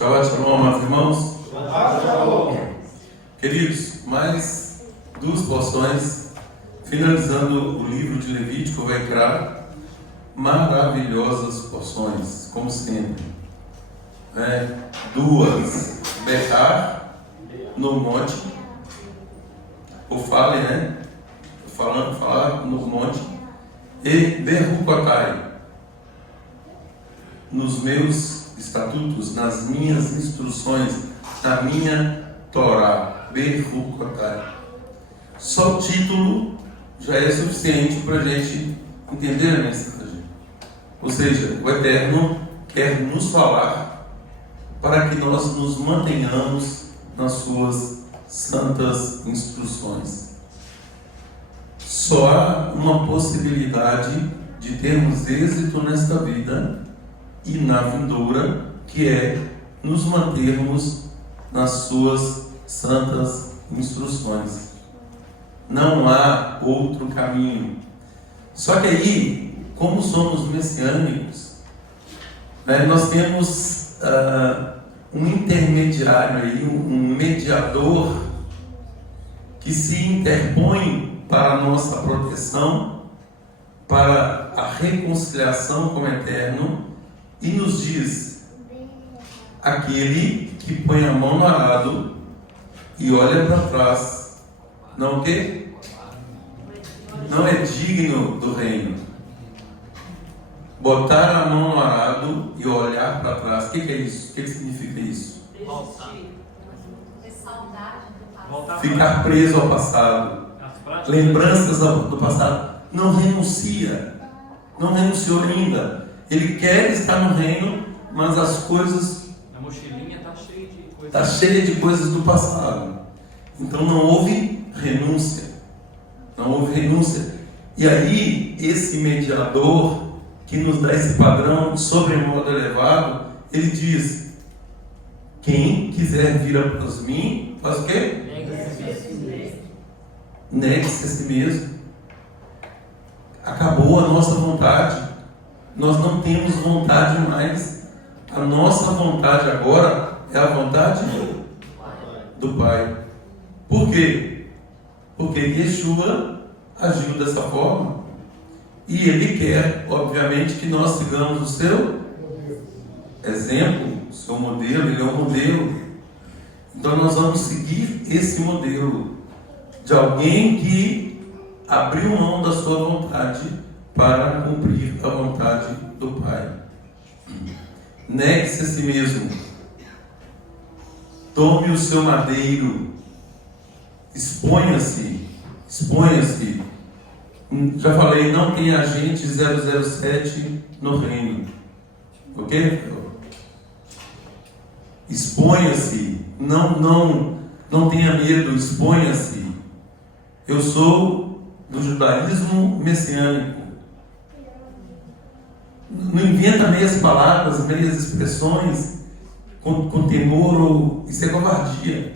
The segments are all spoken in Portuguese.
Shabbat Shalom, amados irmãos. Shabbat Shalom. Queridos, mais duas porções, finalizando o livro de Levítico, vai criar maravilhosas porções, como sempre. Duas, Becar, no monte, ou fale, falar no monte, e Berrucotai, nos meus estatutos, nas minhas instruções, na minha Torá, Berrucotai. Só o título já é suficiente para a gente entender a mensagem. Ou seja, o Eterno quer nos falar para que nós nos mantenhamos nas suas santas instruções. Só há uma possibilidade de termos êxito nesta vida e na vindoura, que é nos mantermos nas suas santas instruções. Não há outro caminho. Só que aí, como somos messiânicos, nós temos um intermediário aí, um mediador que se interpõe para a nossa proteção, para a reconciliação com o Eterno, e nos diz: aquele que põe a mão no arado e olha para trás, não o quê? Não é digno do reino. Botar a mão no arado e olhar para trás, o que é isso? O que significa isso? Ficar preso ao passado, lembranças do passado. Não renuncia, não renunciou ainda. Ele quer estar no reino, mas as coisas, a mochilinha está cheia de coisas. Está cheia de coisas do passado. Então não houve renúncia. Não houve renúncia. E aí, esse mediador que nos dá esse padrão sobremodo elevado, ele diz: quem quiser vir após mim, faz o quê? Negue-se a si mesmo. Acabou a nossa vontade. Nós não temos vontade mais. A nossa vontade agora é a vontade do Pai. Por quê? Porque Yeshua agiu dessa forma. E Ele quer, obviamente, que nós sigamos o seu exemplo, o seu modelo. Ele é um modelo. Então nós vamos seguir esse modelo de alguém que abriu mão da sua vontade para cumprir a vontade do Pai. Negue-se a si mesmo. Tome o seu madeiro. Exponha-se. Exponha-se. Já falei, não tem agente 007 no reino. Ok? Exponha-se. Não tenha medo. Exponha-se. Eu sou do judaísmo messiânico. Não inventa meias palavras, meias expressões com temor. Isso é covardia.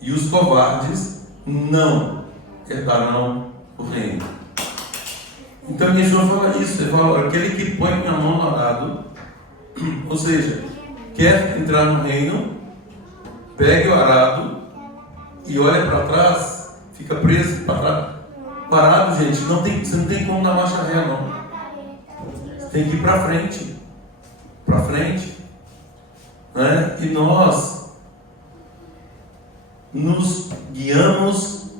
E os covardes não herdarão o reino. Então Yeshua fala isso. Ele fala: aquele que põe a mão no arado, ou seja, quer entrar no reino, pegue o arado e olha para trás, fica preso para trás. Parado, gente, você não tem como dar marcha ré, não. Você tem que ir para frente. Para frente. E nós nos guiamos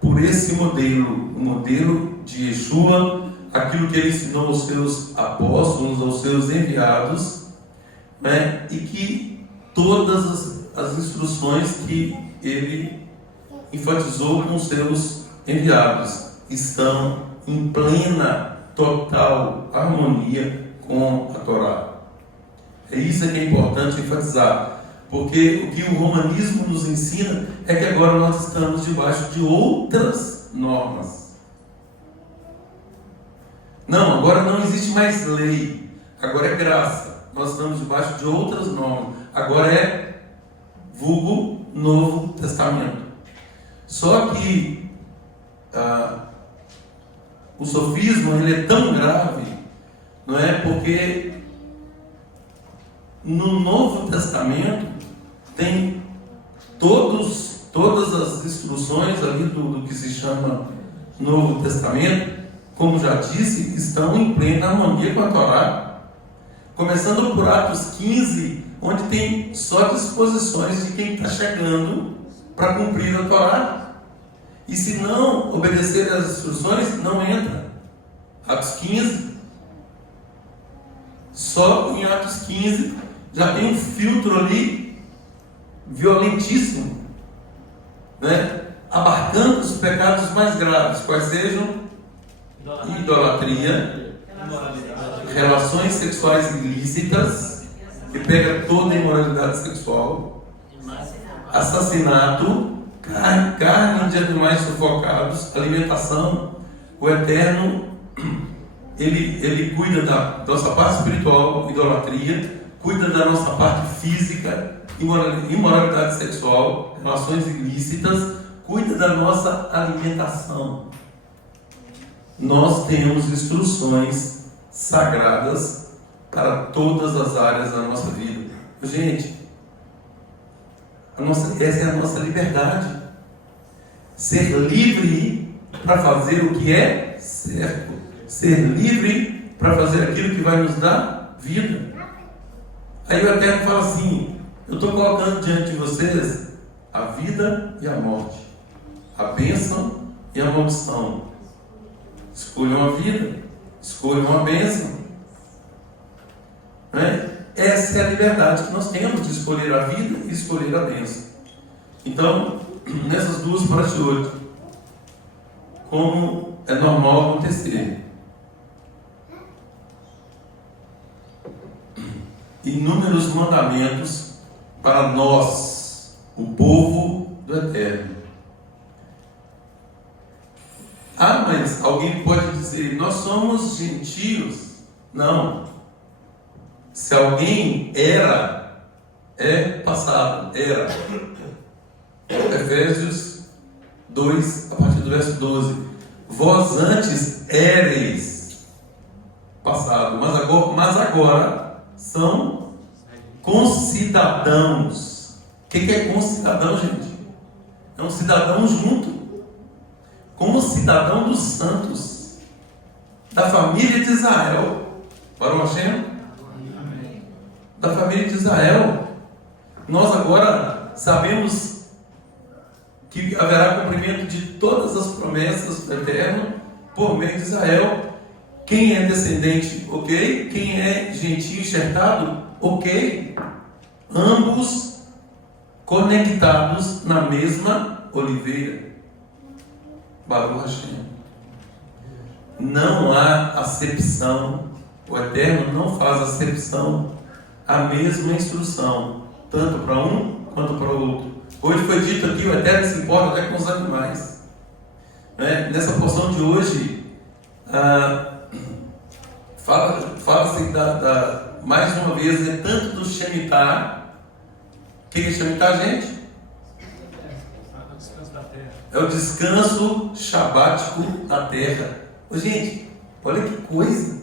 por esse modelo, o modelo de Yeshua, aquilo que ele ensinou aos seus apóstolos, aos seus enviados, e que todas as instruções que ele enfatizou com os seus enviados estão em plena, total harmonia com a Torá. É isso que é importante enfatizar, porque o que o romanismo nos ensina é que agora nós estamos debaixo de outras normas. Não, agora não existe mais lei, agora é graça. Nós estamos debaixo de outras normas. Agora é vulgo Novo Testamento. Só que o sofismo ele é tão grave, não é? Porque No Novo Testamento tem todas as instruções ali do que se chama Novo Testamento, como já disse, estão em plena harmonia com a Torá. Começando por Atos 15, onde tem só disposições de quem está chegando para cumprir a Torá. E se não obedecer às instruções, não entra. Atos 15. Só em Atos 15 já tem um filtro ali violentíssimo, né? Abarcando os pecados mais graves, quais sejam idolatria, relações sexuais ilícitas, que pega toda a imoralidade sexual, assassinato, carne de animais sufocados, alimentação. O Eterno, ele cuida da nossa parte espiritual, idolatria, cuida da nossa parte física, imoralidade sexual, relações ilícitas, cuida da nossa alimentação. Nós temos instruções sagradas para todas as áreas da nossa vida. Gente, essa é a nossa liberdade. Ser livre para fazer o que é certo. Ser livre para fazer aquilo que vai nos dar vida. Aí o Eterno fala assim: eu estou colocando diante de vocês a vida e a morte, a bênção e a maldição. Escolham a vida, escolham a bênção. Né? Essa é a liberdade que nós temos de escolher a vida e escolher a bênção. Então, nessas duas partes de hoje, como é normal acontecer, inúmeros mandamentos para nós, o povo do Eterno. Ah, mas alguém pode dizer, nós somos gentios. Não. Se alguém era, é passado, era. Efésios 2, a partir do verso 12. Vós antes éreis, passado, mas agora são concidadãos. O que é concidadão, gente? É um cidadão junto, como cidadão dos santos, da família de Israel. Para o Hashem? Da família de Israel. Nós agora sabemos que haverá cumprimento de todas as promessas do Eterno por meio de Israel. Quem é descendente, ok. Quem é gentio enxertado, ok. Ambos conectados na mesma oliveira. Baruch Hashem. Não há acepção. O Eterno não faz acepção. A mesma instrução, tanto para um quanto para o outro. Hoje foi dito aqui, o Eterno se importa até com os animais. Né? Nessa porção de hoje, fala-se mais uma vez, né, tanto do Shemitah. O que é Shemitah, gente? É o descanso shabático da terra. Ô, gente, olha que coisa.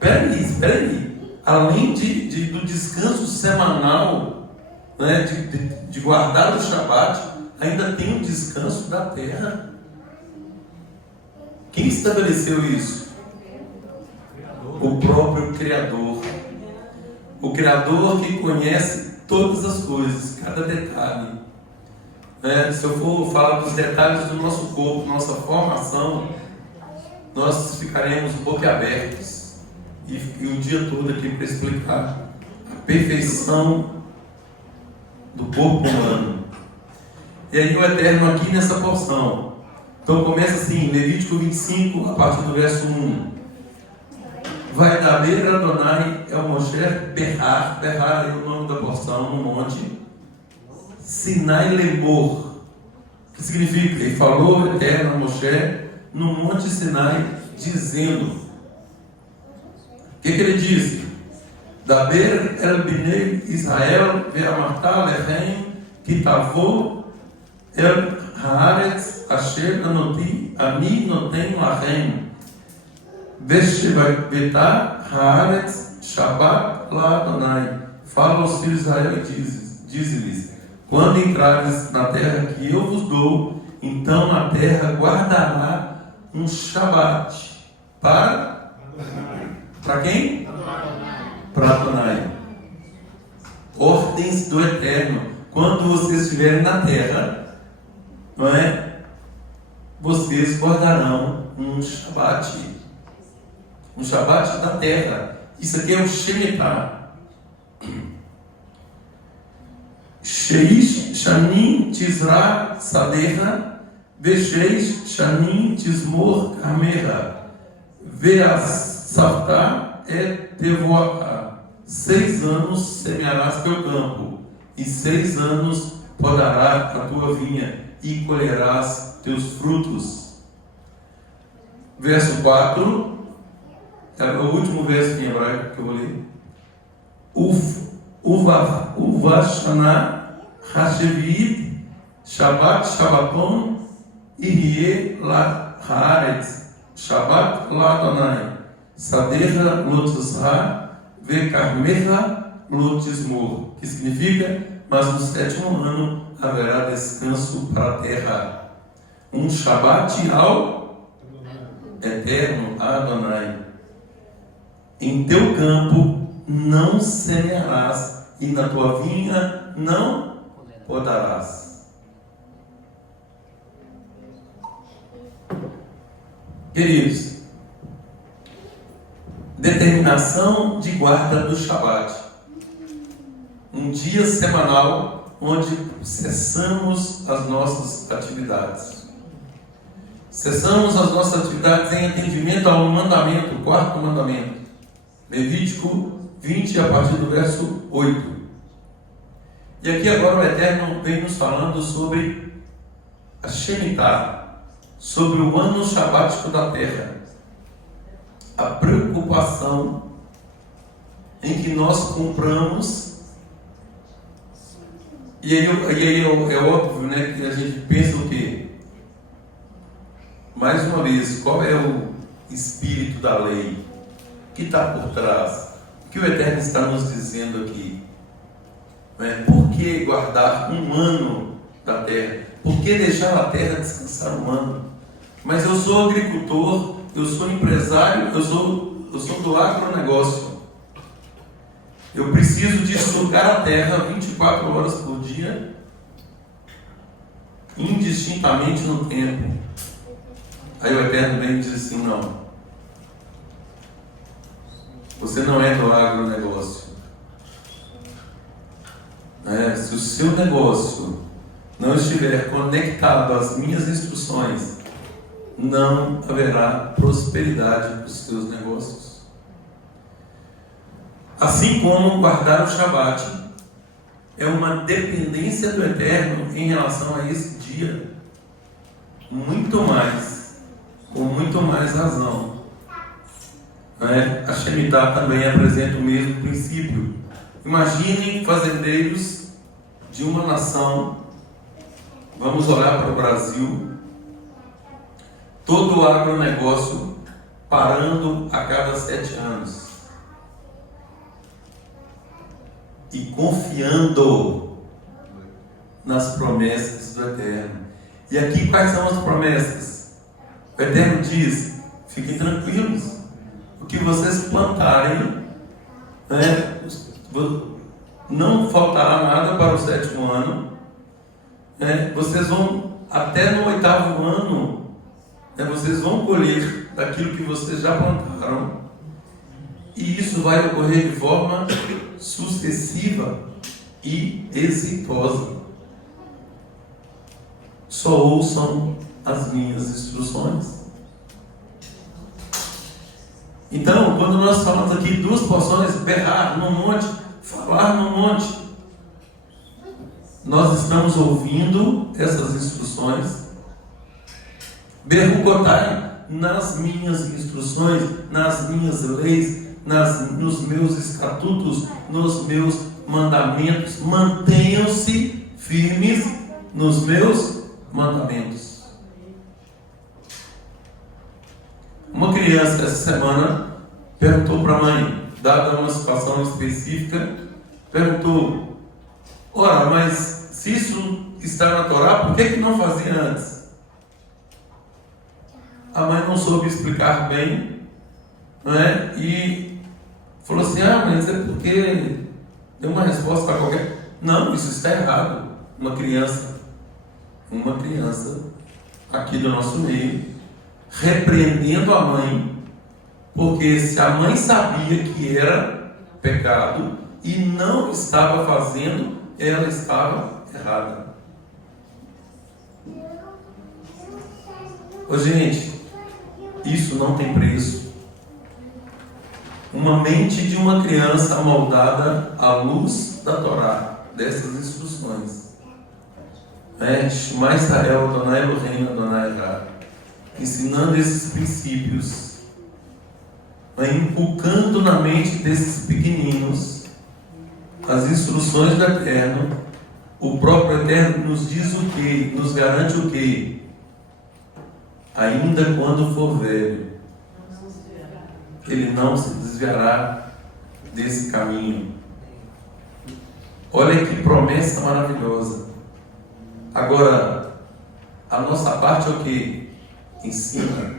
Espera aí. Além do descanso semanal, né, de guardar o Shabat, ainda tem o descanso da terra. Quem estabeleceu isso? O próprio Criador. O Criador que conhece todas as coisas, cada detalhe. Se eu for falar dos detalhes do nosso corpo, nossa formação, nós ficaremos boquiabertos. E o dia todo aqui para explicar a perfeição do corpo humano. E aí o Eterno aqui nessa porção. Então começa assim, Levítico 25, a partir do verso 1. Vai da beira Adonai El Moshe Berrar é o nome da porção, no monte Sinai Lemor, que significa, ele falou o Eterno a Moshe no monte Sinai, dizendo, o que ele disse? Daber el Binei Israel ve'amarta lechem kitavo el haaretz asher anoti ani noten lachem vesheveta haaretz shabbat la Adonai. fala aos filhos de Israel e dize-lhes: quando entrares na terra que eu vos dou, então na terra guardará um Shabat. Para quem? Para Adonai. Ordens do Eterno. Quando vocês estiverem na terra, não é? Vocês guardarão um Shabat. Um Shabat da terra. Isso aqui é o Shemitah. Sheish Shanim Tizra Sadeha Vesheish Shanim Tizmor Kameha Veasavta et Tevoaka. 6 anos semearás teu campo, e 6 anos podarás a tua vinha, e colherás teus frutos. Verso 4, é o último verso em hebraico que eu vou ler. Uvashana Hasheviit Shabbat Shabbaton Irie La Haaretz Shabbat La Adonai Sadeha Lotzra Vekarmeha Lotzmor, que significa: mas no 7º ano haverá descanso para a terra, um Shabat ao Eterno Adonai. Em teu campo não semearás, e na tua vinha não podarás. Queridos, determinação de guarda do Shabat. Um dia semanal onde cessamos as nossas atividades. Cessamos as nossas atividades em atendimento ao mandamento, o 4º mandamento. Levítico 20, a partir do verso 8. E aqui agora o Eterno vem nos falando sobre a Shemitah, sobre o ano sabático da terra. A preocupação em que nós compramos, e aí é óbvio, né, que a gente pensa o quê? Mais uma vez, qual é o espírito da lei? O que está por trás? O que o Eterno está nos dizendo aqui? Por que guardar um ano da terra? Por que deixar a terra descansar um ano? Mas eu sou agricultor, eu sou empresário, eu sou do agronegócio. Eu preciso de sugar a terra 24 horas por dia, indistintamente no tempo. Aí o Eterno vem e diz assim: não, você não é do agronegócio. Se o seu negócio não estiver conectado às minhas instruções, não haverá prosperidade para os seus negócios. Assim como guardar o Shabat é uma dependência do Eterno em relação a esse dia, muito mais, com muito mais razão. A Shemitah também apresenta o mesmo princípio. Imaginem fazendeiros de uma nação, vamos olhar para o Brasil, todo o agronegócio parando a cada 7 anos e confiando nas promessas do Eterno. E aqui quais são as promessas? O Eterno diz: fiquem tranquilos, o que vocês plantarem, não faltará nada para o 7º ano. Vocês vão, até no 8º ano, vocês vão colher daquilo que vocês já plantaram, e isso vai ocorrer de forma sucessiva e exitosa. Só ouçam as minhas instruções. Então, quando nós falamos aqui 2 porções, berrar no monte, falar no monte, nós estamos ouvindo essas instruções. Berrucotai, nas minhas instruções, nas minhas leis, nos meus estatutos, nos meus mandamentos. Mantenham-se firmes nos meus mandamentos. Uma criança essa semana perguntou para a mãe, dada uma situação específica, perguntou: ora, mas se isso está na Torá, por que não fazia antes? A mãe não soube explicar bem, não é? E falou assim: mas é porque deu uma resposta para qualquer. Não, isso está errado. Uma criança aqui do nosso meio, repreendendo a mãe, porque se a mãe sabia que era pecado e não estava fazendo, ela estava errada. Ô, gente, isso não tem preço. Uma mente de uma criança amoldada à luz da Torá, dessas instruções. Shema Israel, Adonai Eloheinu, Adonai Echad. Ensinando esses princípios, inculcando na mente desses pequeninos as instruções do Eterno. O próprio Eterno nos diz o quê? Nos garante o quê? Ainda quando for velho, ele não se desviará desse caminho. Olha que promessa maravilhosa. Agora, a nossa parte é o quê? Ensina.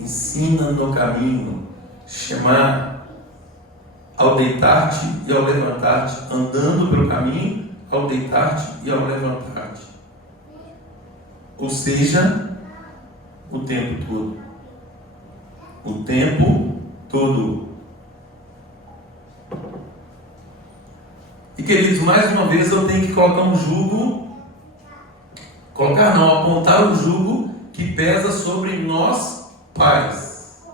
Ensina no caminho. Chamar ao deitar-te e ao levantar-te, andando pelo caminho, ao deitar-te e ao levantar-te. Ou seja, o tempo todo. O tempo todo. E queridos, mais uma vez eu tenho que colocar um jugo, apontar o jugo que pesa sobre nós pais.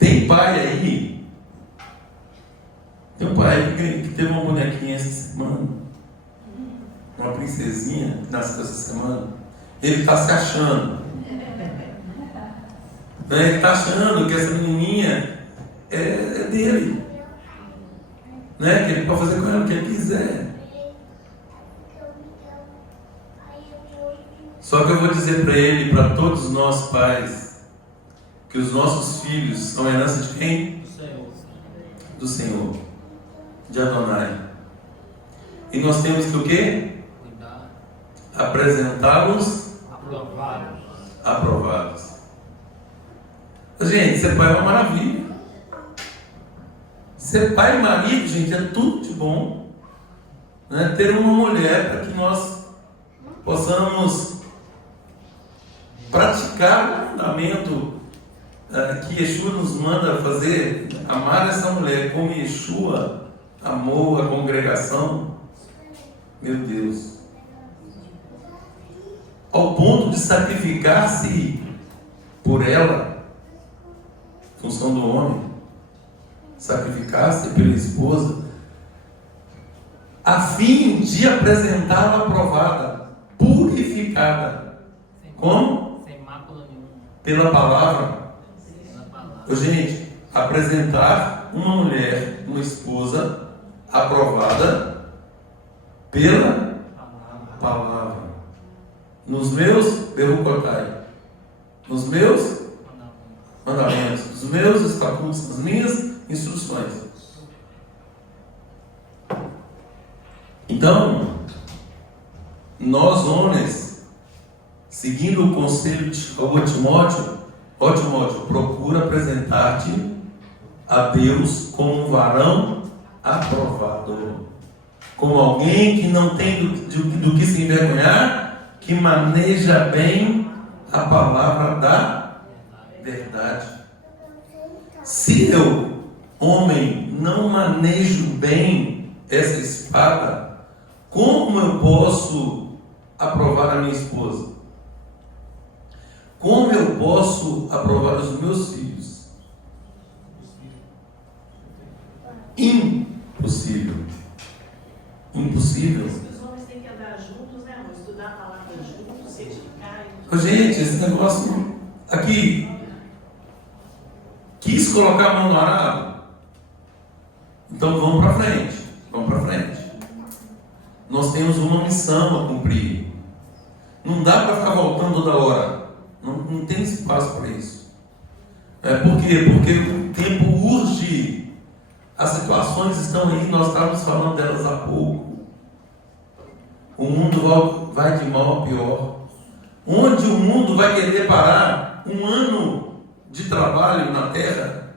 Tem pai aí? Tem um pai aí que teve uma bonequinha essa semana, uma princesinha que nasceu essa semana. Ele está se achando. Ele está achando que essa menininha é dele. Que ele pode fazer com ela o que ele quiser. Só que eu vou dizer para ele, para todos nós pais, que os nossos filhos são herança de quem? Do Senhor. De Adonai. E nós temos que o quê? Apresentá-los aprovados. Gente, ser pai é uma maravilha. Ser pai e marido, gente, é tudo de bom. Ter uma mulher para que nós possamos praticar o mandamento que Yeshua nos manda fazer, amar essa mulher como Yeshua amou a congregação. Meu Deus. Ao ponto de sacrificar-se por ela, função do homem, sacrificar-se pela esposa, a fim de apresentá-la aprovada, purificada. Como? Sem mácula nenhuma. Pela palavra. Gente, apresentar uma mulher, uma esposa aprovada pela palavra. Nos meus berucotai, nos meus mandamentos, nos meus estatutos, nas minhas instruções. Então, nós homens, seguindo o conselho de Timóteo, procura apresentar-te a Deus como um varão aprovado, como alguém que não tem do que se envergonhar, que maneja bem a palavra da verdade. Se eu, homem, não manejo bem essa espada, como eu posso aprovar a minha esposa? Como eu posso aprovar os meus filhos? Impossível. Impossível. Os homens têm que andar juntos, né, amor? Estudar a palavra juntos, se edificar. Gente, esse negócio aqui, quis colocar a mão no arado? Então vamos para frente. Nós temos uma missão a cumprir. Não dá para ficar voltando toda hora. Não tem espaço para isso. Por quê? Porque o tempo urge. As situações estão aí, nós estávamos falando delas há pouco. O mundo vai de mal a pior. Onde o mundo vai querer parar um ano de trabalho na terra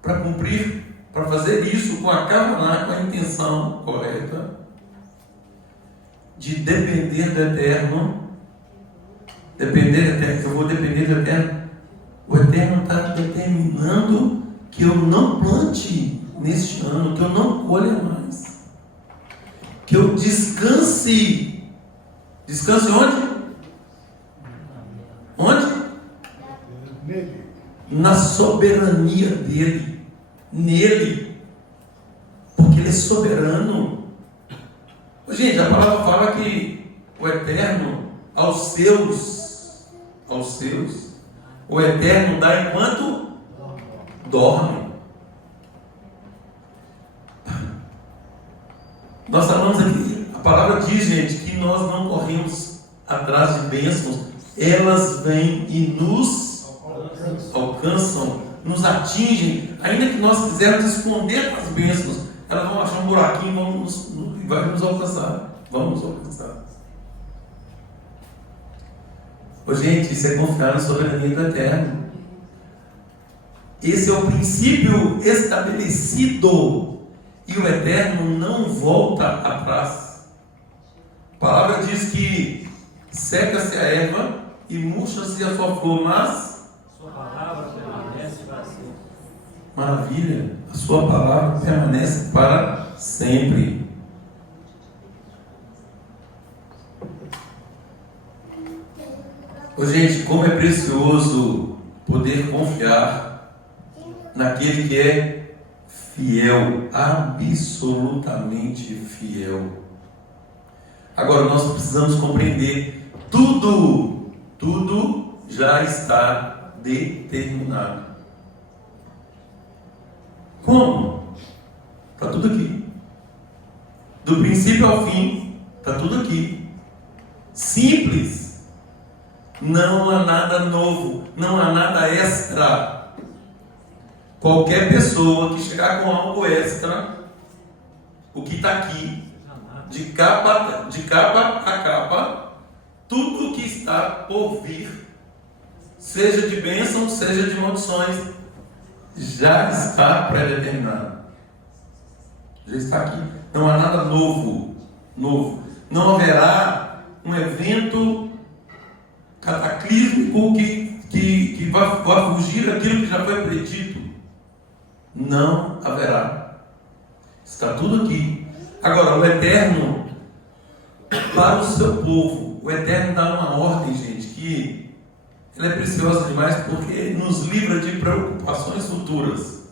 para cumprir, para fazer isso com a carne, com a intenção correta de depender do eterno. Depender do eterno, eu vou depender do eterno. O eterno está determinando que eu não plante neste ano, que eu não colha mais, que eu descanse. Descanse onde? Onde? Nele. Na soberania dele, nele, porque ele é soberano. Gente, a palavra fala que o eterno aos seus, o eterno dá enquanto dorme. Nós falamos aqui, a palavra diz, gente, que nós não corremos atrás de bênçãos, elas vêm e nos alcançam, nos atingem, ainda que nós quisermos esconder as bênçãos, elas vão achar um buraquinho e vai nos alcançar. Vamos alcançar. Ô, gente, isso é confiar na soberania do eterno. Esse é o princípio estabelecido e o eterno não volta atrás. A palavra diz que seca-se a erva e murcha-se a sua flor, mas sua palavra permanece para sempre. Maravilha, a sua palavra permanece para sempre. Ô, gente, como é precioso poder confiar naquele que é fiel, absolutamente fiel. Agora nós precisamos compreender, tudo já está determinado. Como? Está tudo aqui. Do princípio ao fim, está tudo aqui. Simples. Não há nada novo, não há nada extra. Qualquer pessoa que chegar com algo extra, o que está aqui, de capa a capa, tudo que está por vir, seja de bênção, seja de maldições, já está pré-determinado. Já está aqui. Não há nada novo. Não haverá um evento cataclísmico que vai fugir daquilo que já foi predito. Não haverá. Está tudo aqui. Agora, o Eterno, para o seu povo, o Eterno dá uma ordem, gente, que ela é preciosa demais porque nos livra de preocupações futuras.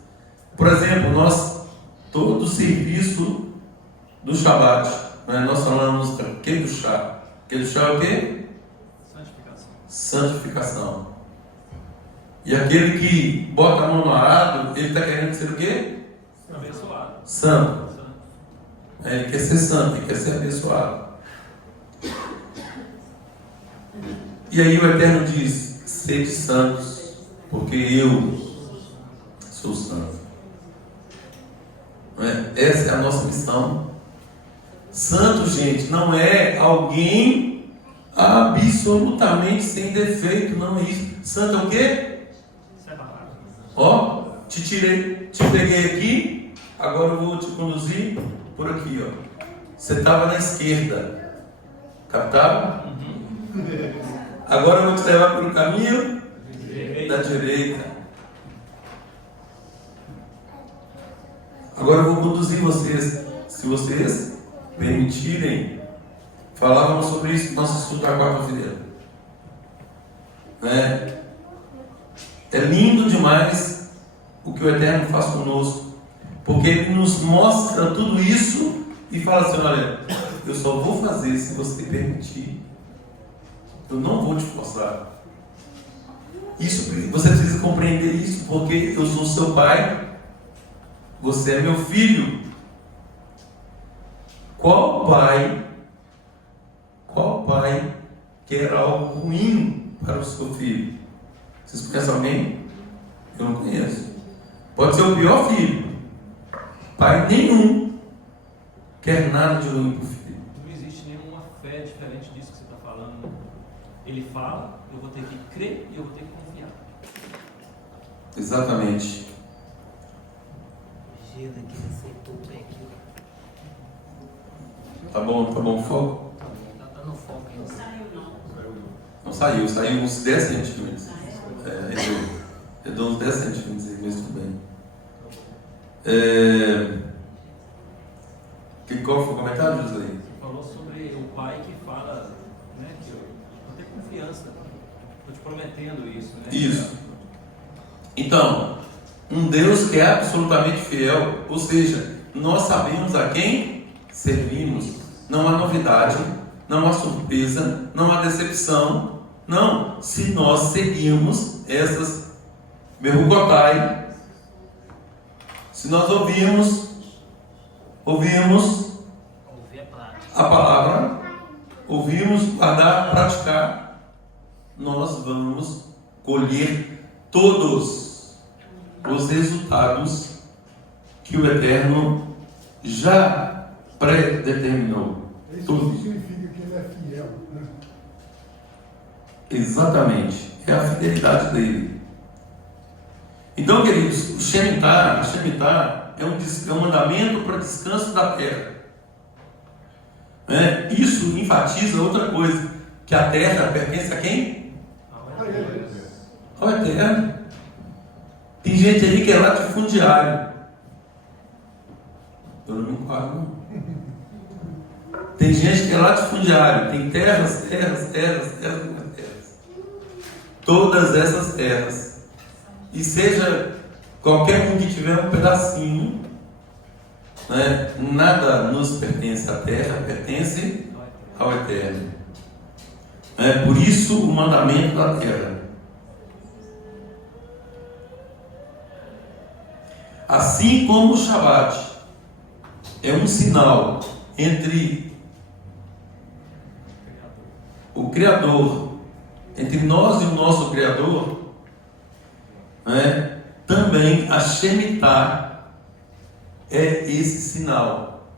Por exemplo, todo o serviço do Shabat, nós falamos do Kedushá. Kedushá é o quê? Santificação. E aquele que bota a mão no arado, ele está querendo ser o quê? Abençoado. Santo. Ele quer ser santo, ele quer ser abençoado. E aí o Eterno diz: sede santos, porque eu sou santo. Não é? Essa é a nossa missão. Santo, gente, não é alguém absolutamente sem defeito, não é isso. Santo é o quê? Ó, te peguei aqui, agora eu vou te conduzir por aqui, ó. Você estava na esquerda, captava? Agora eu vou te levar pelo caminho da direita. Agora eu vou conduzir vocês, se vocês permitirem. Falávamos sobre isso no nosso estudo da quarta-feira. É lindo demais o que o Eterno faz conosco, porque Ele nos mostra tudo isso e fala assim: olha, eu só vou fazer se você permitir. Eu não vou te forçar. Isso, você precisa compreender isso, porque eu sou seu pai, você é meu filho. Qual pai quer algo ruim para o seu filho? Vocês conhecem alguém? Eu não conheço. Pode ser o pior filho, pai nenhum quer nada de ruim para o filho. Não existe nenhuma fé diferente disso que você está falando. Né? Ele fala, eu vou ter que crer e eu vou ter que confiar. Exatamente. Gida que aceitou bem aqui. Tá bom, foco? Tá dando foco Não ainda. saiu, não. Não saiu uns 10 centímetros. Redou uns 10 centímetros aí, mas tudo bem. Qual foi o comentário, José? Você falou sobre o pai que fala, né, que eu vou ter confiança. Estou te prometendo isso, né? Isso. Então, um Deus que é absolutamente fiel, ou seja, nós sabemos a quem servimos. Não há novidade, não há surpresa, não há decepção. Não, se nós seguirmos essas Merugotai, se nós ouvirmos Ouvir a palavra, ouvirmos, guardar, praticar, nós vamos colher todos os resultados que o Eterno já predeterminou. Isso Tudo. significa que ele é fiel, né? Exatamente, é a fidelidade dele. Então, queridos, o Shemitah é um mandamento para descanso da terra. Isso enfatiza outra coisa, que a terra pertence a quem? Ao Eterno. Tem gente aí que é latifundiário. Eu não me enquadro, não. Tem gente que é latifundiário, tem terras. Todas essas terras. E seja qualquer um que tiver um pedacinho, né, nada nos pertence à terra, pertence ao Eterno. Por isso o mandamento da terra. Assim como o Shabat é um sinal entre o Criador, entre nós e o nosso Criador, também a Shemitah é esse sinal.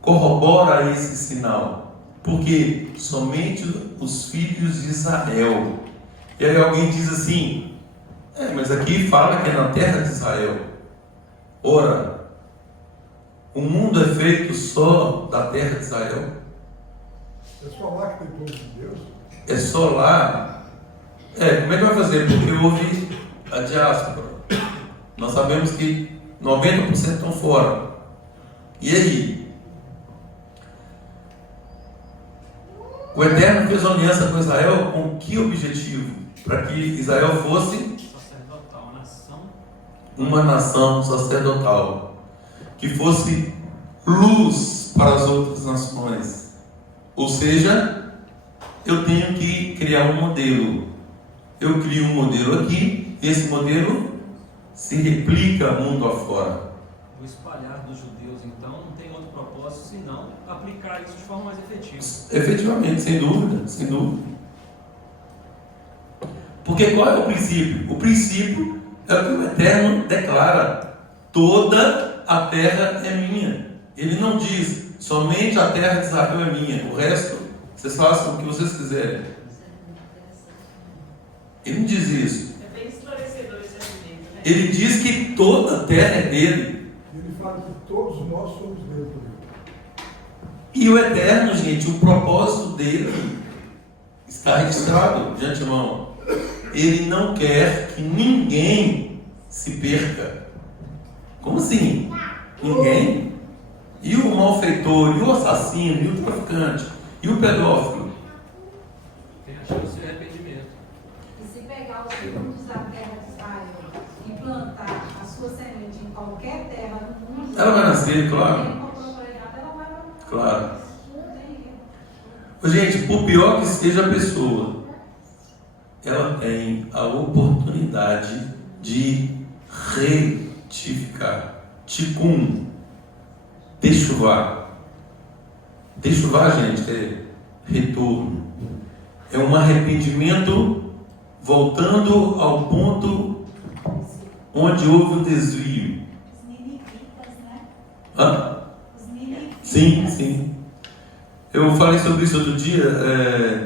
Corrobora esse sinal. Porque somente os filhos de Israel. E aí alguém diz assim, mas aqui fala que é na terra de Israel. Ora, o mundo é feito só da terra de Israel? É só lá que tem povo de Deus? É só lá? Como é que vai fazer? Porque houve a diáspora. Nós sabemos que 90% estão fora. E aí? O Eterno fez uma aliança com Israel com que objetivo? Para que Israel fosse Sacerdotal, nação. uma nação sacerdotal, que fosse luz para as outras nações. Ou seja, eu tenho que criar um modelo. Eu crio um modelo aqui, esse modelo se replica mundo afora. O espalhar dos judeus, então, não tem outro propósito senão aplicar isso de forma mais efetiva. Efetivamente, sem dúvida, sem dúvida. Porque qual é o princípio? O princípio é o que o Eterno declara: toda a terra é minha. Ele não diz, somente a terra de Israel é minha, o resto, vocês façam o que vocês quiserem. Ele não diz isso. É bem esclarecedor esse argumento, né? Ele diz que toda a terra é dele. Ele fala que todos nós somos dele também. E o Eterno, gente, o propósito dele está registrado de antemão. Ele não quer que ninguém se perca. Como assim? Ninguém? E o malfeitor, e o assassino, e o traficante, e o pedófilo? Tem a chance de arrependimento. E se pegar os frutos da terra de Israel e plantar a sua semente em qualquer terra no mundo, Ela vai nascer, claro. ela vai. Claro. Não tem erro. Gente, por pior que seja a pessoa, ela tem a oportunidade de retificar. Tikkun. Techuvá. Techuvá, gente, é retorno. É um arrependimento voltando ao ponto onde houve o desvio. Hã? Os ninivitas. Sim, sim. Eu falei sobre isso outro dia.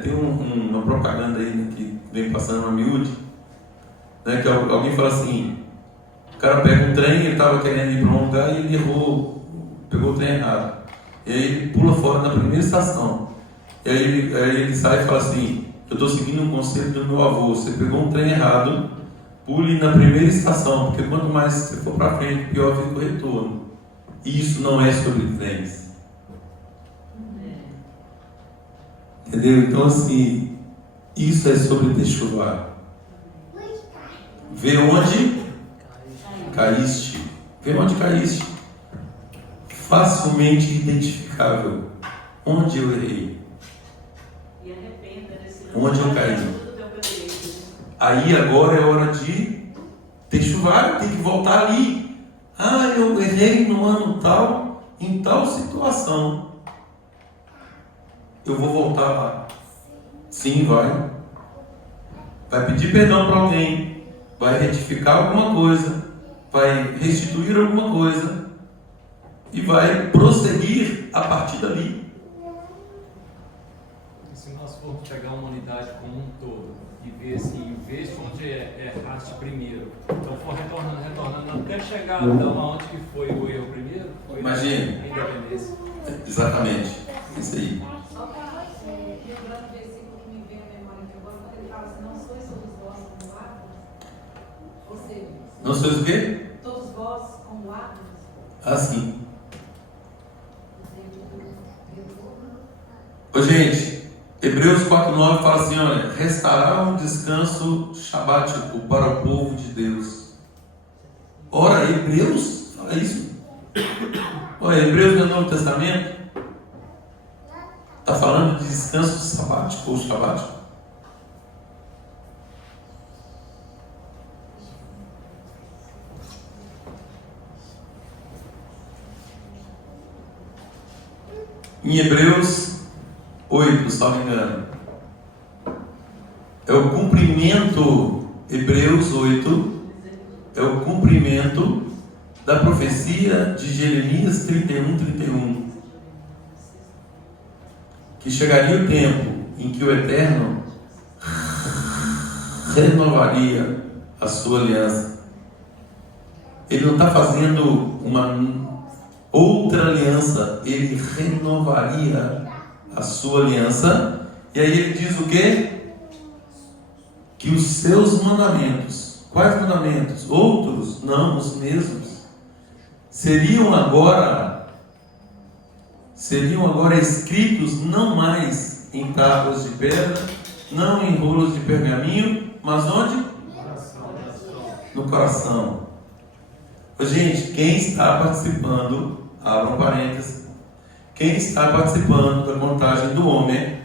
Tem uma propaganda aí, né, que vem passando na miúde, né, que alguém fala assim: o cara pega um trem, ele estava querendo ir para um lugar e ele errou, pegou o trem errado. E aí ele pula fora na primeira estação. E aí ele sai e fala assim: eu estou seguindo um conselho do meu avô, você pegou um trem errado, pule na primeira estação, porque quanto mais você for para frente, pior fica o retorno. E isso não é sobre trens. Entendeu? Então, assim, isso é sobre Techuvá. Vê onde caíste. Vê onde caíste. Facilmente identificável. Onde eu errei. E arrependa desse Onde eu caí. tudo teu direito. Aí agora é hora de Techuvá, tem que voltar ali. Ah, eu errei no ano tal, em tal situação. Eu vou voltar lá. Sim, vai. Vai pedir perdão para alguém. Vai retificar alguma coisa. Vai restituir alguma coisa. E vai prosseguir a partir dali. E se nós formos pegar uma unidade como um todo e ver assim, em vez de onde erraste primeiro, então for retornando até chegar onde que foi o erro primeiro, foi Imagine. a independência. Exatamente. Isso aí. Só para lembrando o versículo que me veio à memória aqui agora, quando ele fala assim: não sois todos vós como árvores. Ou seja, Não sei o quê? todos vós como árvores. Assim. Ô, gente, Hebreus 4:9 fala assim: olha, restará um descanso shabático para o povo de Deus. Ora, Hebreus fala isso. Olha, Hebreus no Novo Testamento está falando de descanso sabático ou shabático. Em Hebreus 8, se não me engano, é o cumprimento, Hebreus 8, é o cumprimento da profecia de Jeremias 31, que chegaria o tempo em que o Eterno renovaria a sua aliança. Ele não está fazendo uma outra aliança, ele renovaria a sua aliança. E aí ele diz o quê? Que os seus mandamentos, quais mandamentos? Outros? Não, os mesmos, seriam agora escritos não mais em tábuas de pedra, não em rolos de pergaminho, mas onde? No coração. Gente, quem está participando, abra um parênteses, quem está participando da contagem do homem,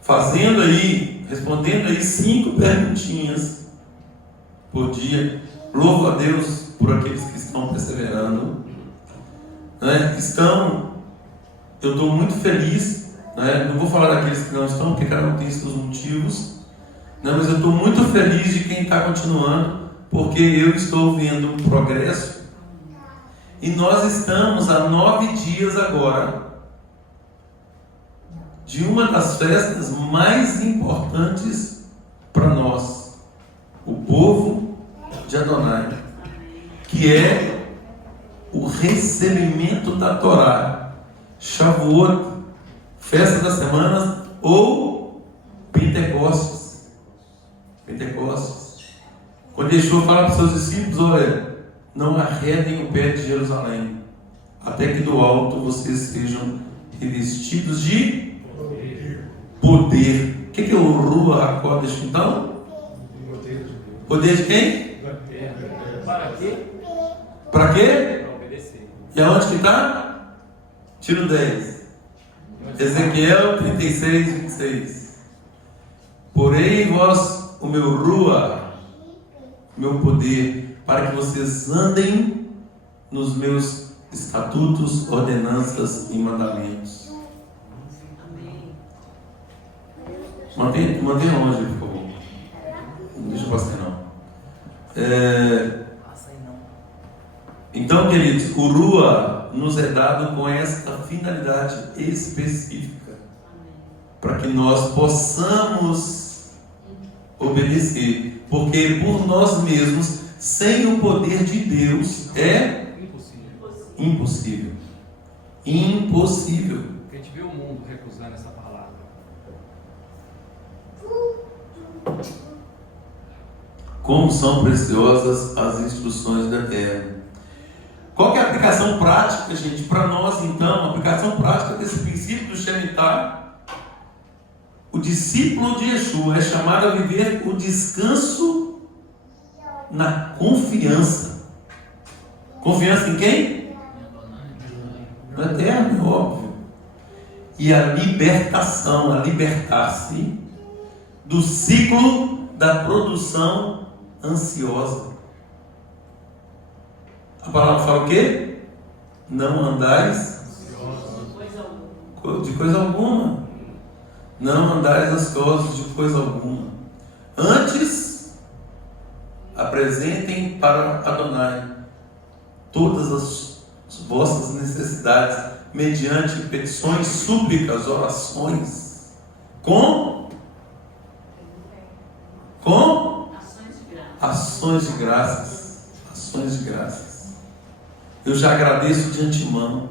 fazendo aí, respondendo aí 5 perguntinhas por dia, louvo a Deus por aqueles que estão perseverando, né? Eu estou muito feliz, né? Não vou falar daqueles que não estão, porque cada um tem seus motivos, né? Mas eu estou muito feliz de quem está continuando, porque eu estou vendo um progresso. E nós estamos há 9 dias agora de uma das festas mais importantes para nós, o povo de Adonai, que é o recebimento da Torá, Shavuot, festa das semanas ou Pentecostes. Quando Yeshua fala para os seus discípulos: olha, não arredem o pé de Jerusalém, até que do alto vocês sejam revestidos de poder. O que é o Ruach HaKodesh então? Poder de quem? Para quê? Para quê? Para obedecer. E aonde que está? Tiro 10. Ezequiel 36, 26. Porém em vós o meu Ruach, meu poder, para que vocês andem nos meus estatutos, ordenanças e mandamentos. Mantenha longe, por favor. Não deixa eu passar não. Passa aí não. Então, queridos, o Rua nos é dado com esta finalidade específica, para que nós possamos obedecer, porque por nós mesmos, sem o poder de Deus, é impossível. Impossível. Porque a gente vê o mundo recusando essa palavra. Como são preciosas as instruções do Eterno. Qual que é a aplicação prática, gente? Para nós, então, a aplicação prática desse princípio do Shemitah. O discípulo de Yeshua é chamado a viver o descanso na confiança. Confiança em quem? No Eterno, é óbvio. E a libertação, a libertar-se do ciclo da produção ansiosa. A palavra fala o quê? Não andais de coisa alguma. Não andais ansiosos de coisa alguma. Antes, apresentem para Adonai todas as vossas necessidades, mediante petições, súplicas, orações, com ações de graças. Ações de graças. Eu já agradeço de antemão,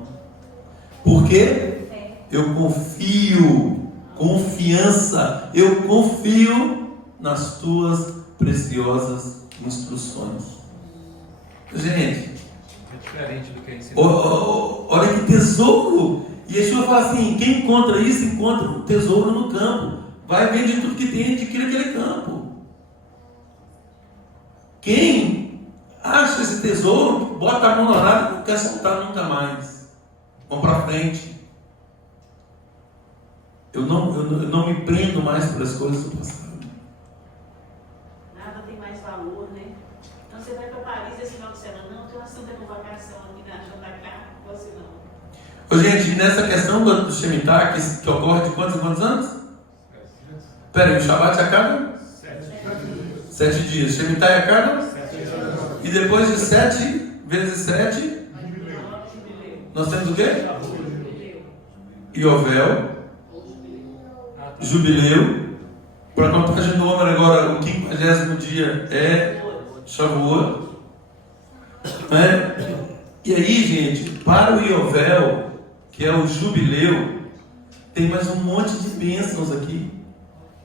porque eu confio, confiança, eu confio nas tuas preciosas instruções. Gente, é diferente do que é ensinado. Olha que tesouro! E Yeshua fala assim: quem encontra isso, encontra um tesouro no campo. Vai ver de tudo que tem, adquire aquele campo. Quem acha esse tesouro, bota a mão na arada e não quer soltar nunca mais. Vamos para frente. Eu não me prendo mais pelas coisas do passado. Nada tem mais valor, né? Então você vai para Paris esse final de semana, não, estou na Santa Convocação aqui na JK, você não. Ô, gente, nessa questão do Shemitah, que ocorre de quantos em quantos anos? Espera aí, o Shabbat acaba? 7 dias. Shemitah acaba? 7 dias. E depois de 7 vezes 7, nós temos o quê? Yovel, Jubileu. Para a contagem do número agora, o 50º dia é Shavuot. E aí, gente, para o Yovel, que é o Jubileu, tem mais um monte de bênçãos aqui.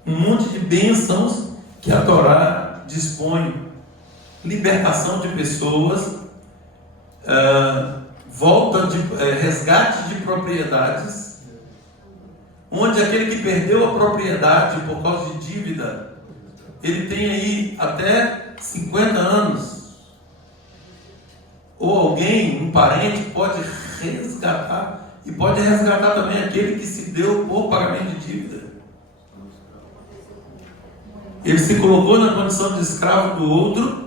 Um monte de bênçãos que a Torá dispõe. Libertação de pessoas, resgate de propriedades, onde aquele que perdeu a propriedade por causa de dívida, ele tem aí até 50 anos, ou alguém, um parente, pode resgatar, e pode resgatar também aquele que se deu por pagamento de dívida. Ele se colocou na condição de escravo do outro,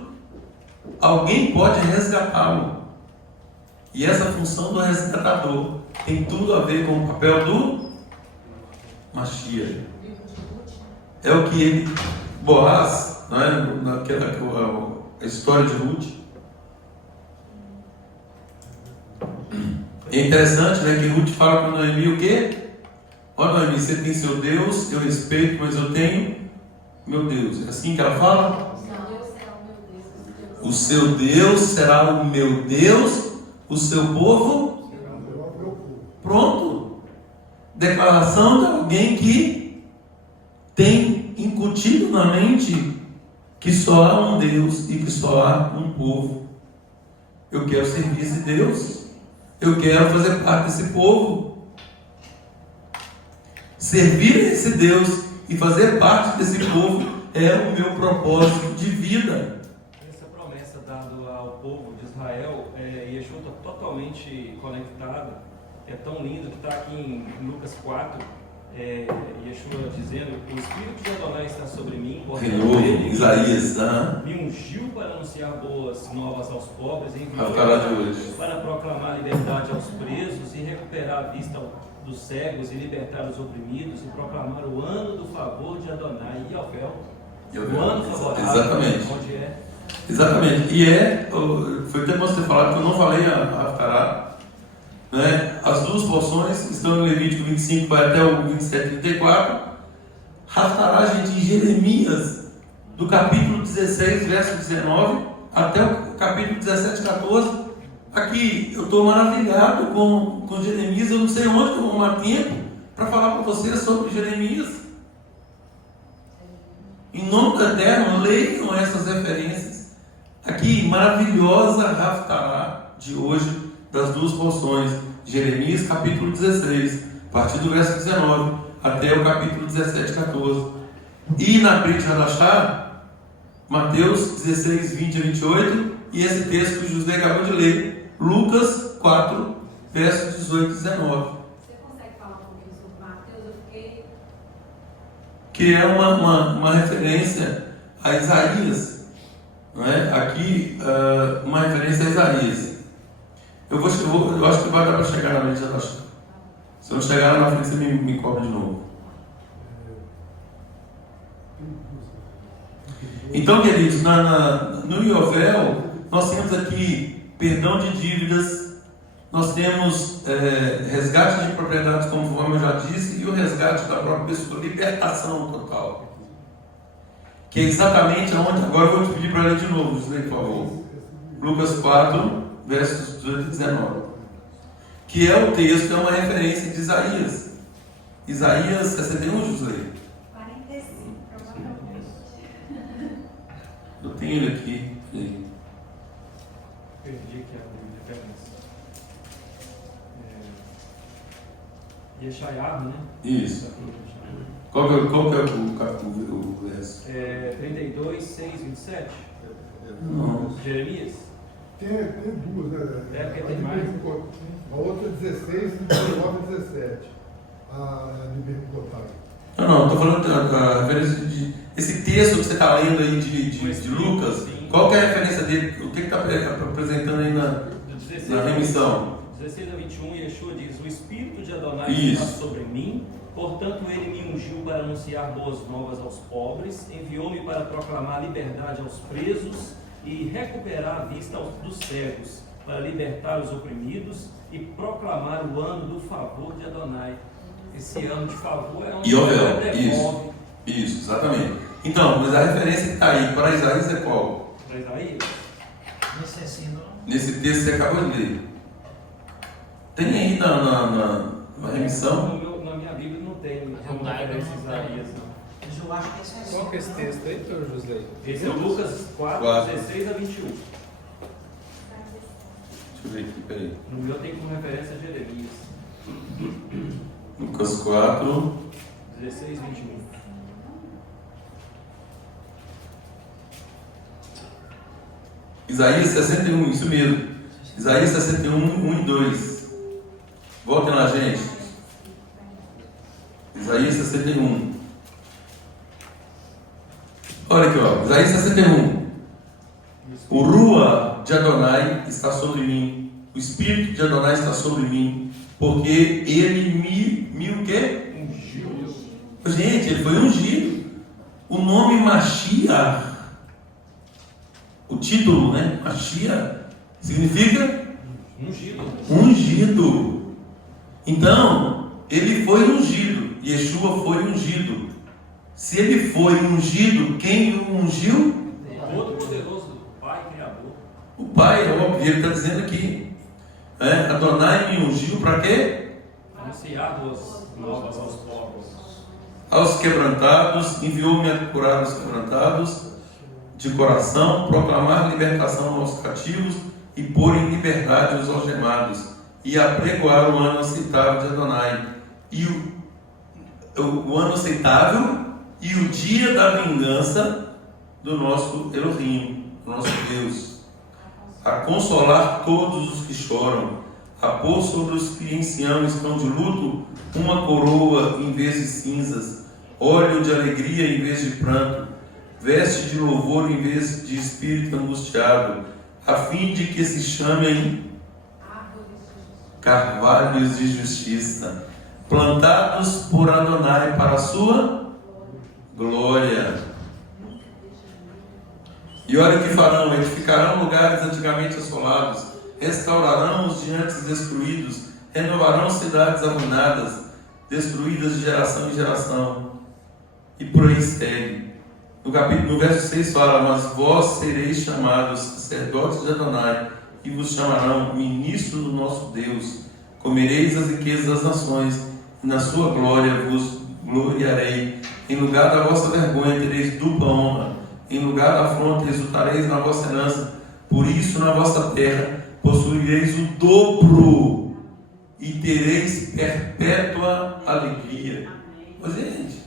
alguém pode resgatá-lo. E essa função do resgatador tem tudo a ver com o papel do Mashiach. É o que ele, Boaz, não é? A história de Ruth. É interessante, né, que Ruth fala para Noemi o quê? Ó, Noemi, você tem seu Deus, eu respeito, mas eu tenho meu Deus. É assim que ela fala? O seu Deus será o meu Deus, o seu povo. Pronto. Declaração de alguém que tem incutido na mente que só há um Deus e que só há um povo. Eu quero servir esse Deus. Eu quero fazer parte desse povo. Servir esse Deus e fazer parte desse povo é o meu propósito de vida. Essa promessa dada ao povo de Israel, Yeshua está totalmente conectado. É tão lindo que está aqui em Lucas 4, Yeshua dizendo: o Espírito de Adonai está sobre mim, De novo, Isaías, me ungiu para anunciar boas novas aos pobres, para proclamar liberdade aos presos e recuperar a vista dos cegos e libertar os oprimidos e proclamar o ano do favor de Adonai e Yovel. O ano favorável, exatamente. onde é Exatamente. Foi até bom você ter falado que eu não falei a Haftará, né? As duas porções estão em Levítico 25, vai até o 27, 34. Haftará, gente, em Jeremias, do capítulo 16, verso 19, até o capítulo 17, 14. Aqui, eu estou maravilhado com Jeremias. Eu não sei onde eu vou arrumar tempo para falar para vocês sobre Jeremias. Em nome do Eterno, leiam essas referências. Aqui, maravilhosa Haftará de hoje, das duas porções. Jeremias, capítulo 16, a partir do verso 19, até o capítulo 17, 14. E na Brit Hadashah, Mateus 16, 20 a 28, e esse texto que o José acabou de ler, Lucas 4, versos 18 e 19. Você consegue falar um pouquinho sobre Mateus? Eu fiquei... Que é uma referência a Isaías, não é? Aqui, uma referência a Isaías. Eu acho que vai dar para chegar na Brit Hadashah. Se eu não chegar lá na frente, você me cobra de novo. Então, queridos, no Iovel, nós temos aqui perdão de dívidas, nós temos resgate de propriedades, conforme eu já disse, e o resgate da própria pessoa, libertação total. Que é exatamente onde. Agora eu vou te pedir para ler de novo, José, por favor. Lucas 4, versos 18 e 19. Que é o texto, é uma referência de Isaías. Isaías 61, José. 45, provavelmente. Eu tenho ele aqui. Perdi aqui a referência. Yeshayah, né? Isso. Qual que é o verso? 32, 6, 27. Não. Jeremias. Tem duas, né? É, porque tem mais. A outra é 16 e 19 e 17. A de Bermucotai. Não, estou falando da referência de. Esse texto que você está lendo aí de Lucas, sim. Qual que é a referência dele? O que está apresentando aí na remissão? 16 a 21, Yeshua diz: O Espírito de Adonai Isso. está sobre mim, portanto ele me ungiu para anunciar boas novas aos pobres, enviou-me para proclamar liberdade aos presos e recuperar a vista dos cegos, para libertar os oprimidos e proclamar o ano do favor de Adonai. Esse ano de favor é onde Iovel, devolve isso, exatamente. Então, mas a referência que está aí para Isaías é qual? para Isaías. Nesse ensino, Nesse texto que você acabou de ler. Tem aí na remissão? Na minha Bíblia não tem como Judaico referência não Isaías. tem. Não. mas eu acho que esse é assim. Qual que é esse texto aí, doutor José? Esse é o Lucas 4, 4. 16 a 21. Deixa eu ver aqui, peraí. No meu tem como referência Jeremias. Lucas 4. 16, 21. Isaías 61, isso mesmo. Isaías 61, 1 e 2. Voltem lá, gente. Isaías 61. Olha aqui, ó. Isaías 61. O Rua de Adonai está sobre mim. O Espírito de Adonai está sobre mim. Porque ele me o quê? Ungiu. Gente, ele foi ungido. O nome Mashiach, o título, né? Mashiach, significa Ungido. ungido. Então, ele foi ungido. Yeshua foi ungido. Se ele foi ungido, quem o ungiu? Todo poderoso do Pai Criador. O Pai, é óbvio, ele está dizendo aqui. Adonai me ungiu para quê? Anunciar boas novas aos povos. Aos quebrantados, enviou-me a curar os quebrantados de coração, proclamar libertação aos cativos e pôr em liberdade os algemados, e apregoar o ano aceitável de Adonai, e o ano aceitável e o dia da vingança do nosso Elohim, do nosso Deus, a consolar todos os que choram, a pôr sobre os que em Sião estão de luto uma coroa em vez de cinzas, óleo de alegria em vez de pranto, veste de louvor em vez de espírito angustiado, a fim de que se chamem carvalhos de justiça, plantados por Adonai para a sua glória. E olha o que farão: edificarão lugares antigamente assolados, restaurarão os diantes destruídos, renovarão cidades arruinadas, destruídas de geração em geração. E por aí segue. No verso 6 fala: mas vós sereis chamados sacerdotes de Adonai, e vos chamarão ministros do nosso Deus. Comereis as riquezas das nações, e na sua glória vos gloriarei. Em lugar da vossa vergonha tereis dupla honra, em lugar da afronta exultareis na vossa herança. Por isso na vossa terra possuireis o dobro e tereis perpétua alegria. Ô, gente,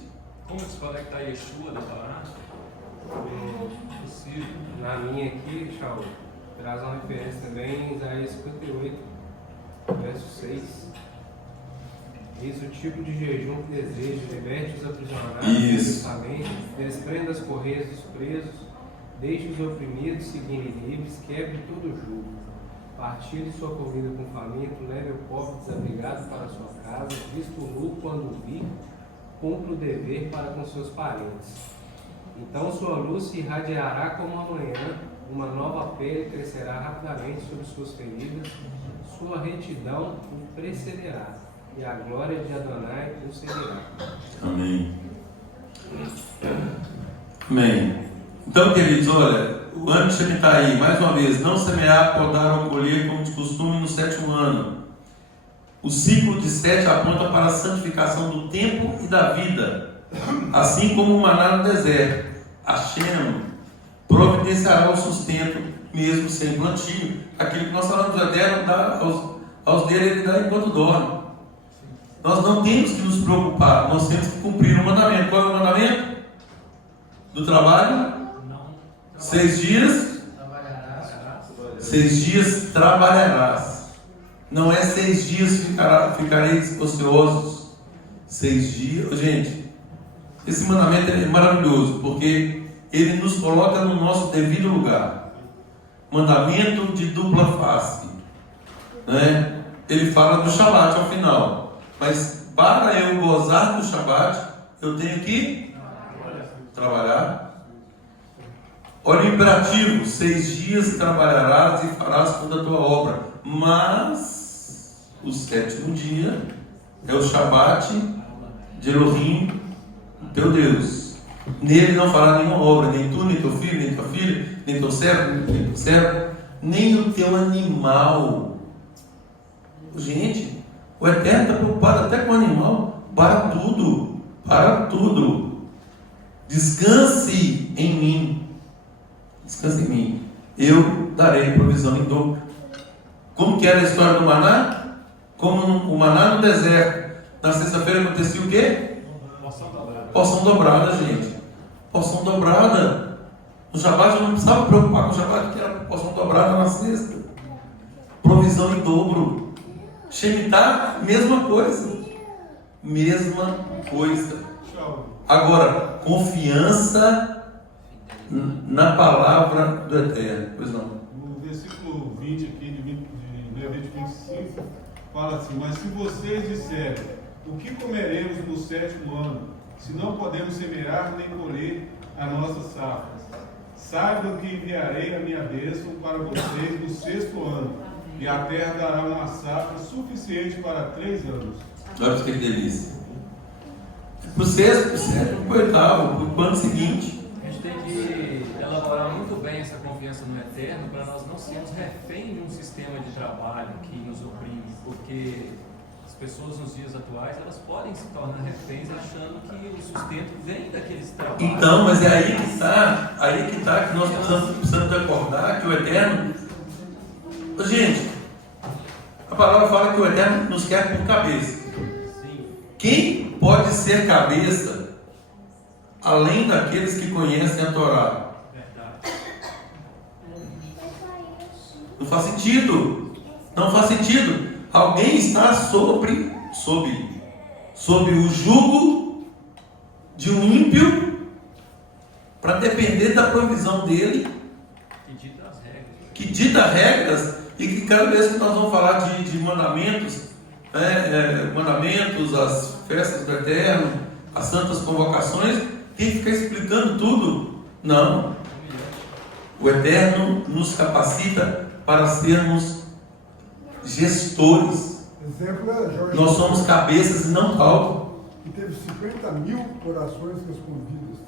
Como desconectar Yeshua da Torá? Possível. Na minha aqui, Shaul, traz uma referência também em Isaías 58, verso 6. Eis o tipo de jejum que desejo: liberte os aprisionados injustamente, desprenda as correias dos presos, deixe os oprimidos seguirem livres, quebre todo o jugo. Partilhe sua comida com o faminto, leve o pobre desabrigado para sua casa, visto nu quando vir, cumpra o dever para com seus parentes. Então sua luz se irradiará como a manhã, uma nova pele crescerá rapidamente sobre suas feridas, sua retidão o precederá, e a glória de Adonai o seguirá. amém. Amém. Então, queridos, olha, o ano de Shemitah aí, mais uma vez: não semear, podar ou colher como de costume no 7º ano. O ciclo de 7 aponta para a santificação do tempo e da vida, assim como o maná no deserto. Hashem providenciará o sustento mesmo sem plantio. Aquilo que nós falamos do Eterno dá aos dele, ele dá enquanto dorme. Nós não temos que nos preocupar, nós temos que cumprir o mandamento. Qual é o mandamento? Do trabalho? 6 dias? 6 dias trabalharás. Não é 6 dias ficareis ociosos. 6 dias. Gente, esse mandamento é maravilhoso, porque ele nos coloca no nosso devido lugar. Mandamento de dupla face, né? Ele fala do Shabat ao final, mas para eu gozar do Shabat, eu tenho que trabalhar. Olha o imperativo: 6 dias trabalharás e farás toda a tua obra, mas o 7º dia é o Shabat de Elohim, teu Deus. Nele não fará nenhuma obra, nem tu, nem teu filho, nem tua filha, nem teu servo, nem o teu animal. Gente, o Eterno está preocupado até com o animal. Para tudo, para tudo. Descanse em mim. Descanse em mim. Eu darei provisão em dobro. Como que era a história do maná? Como o maná no deserto. Na sexta-feira acontecia o quê? Porção dobrada, gente. Porção dobrada. No Shabat eu não precisava preocupar com o Shabat, que era porção dobrada na sexta. Provisão em dobro. Shemitah, mesma coisa. Mesma coisa. Agora, confiança na palavra do Eterno. Pois não. No versículo 20 aqui, de Levítico 25, fala assim: mas se vocês disserem, o que comeremos no 7º ano, se não podemos semear nem colher as nossas safras? Saibam que enviarei a minha bênção para vocês no 6º ano, e a terra dará uma safra suficiente para 3 anos. Olha que delícia. Para o 6º, para o 8º, para o ano seguinte. A gente tem que elaborar muito bem essa confiança no Eterno para nós não sermos refém de um sistema de trabalho que nos oprime, porque as pessoas nos dias atuais, elas podem se tornar reféns achando que o sustento vem daqueles trabalhos. Então, mas é aí que está, que nós precisamos acordar que o Eterno... Gente, a palavra fala que o Eterno nos quer por cabeça. Sim. Quem pode ser cabeça além daqueles que conhecem a Torá? Verdade. Não faz sentido. Não faz sentido. Alguém está sob o jugo de um ímpio para depender da provisão dele, que dita regras, e que cada vez que nós vamos falar de mandamentos, mandamentos, as festas do Eterno, as santas convocações, tem que ficar explicando tudo. Não. O Eterno nos capacita para sermos gestores. Exemplo é Jorge. Nós somos cabeças e não cauda. Que teve 50.000 orações respondidas.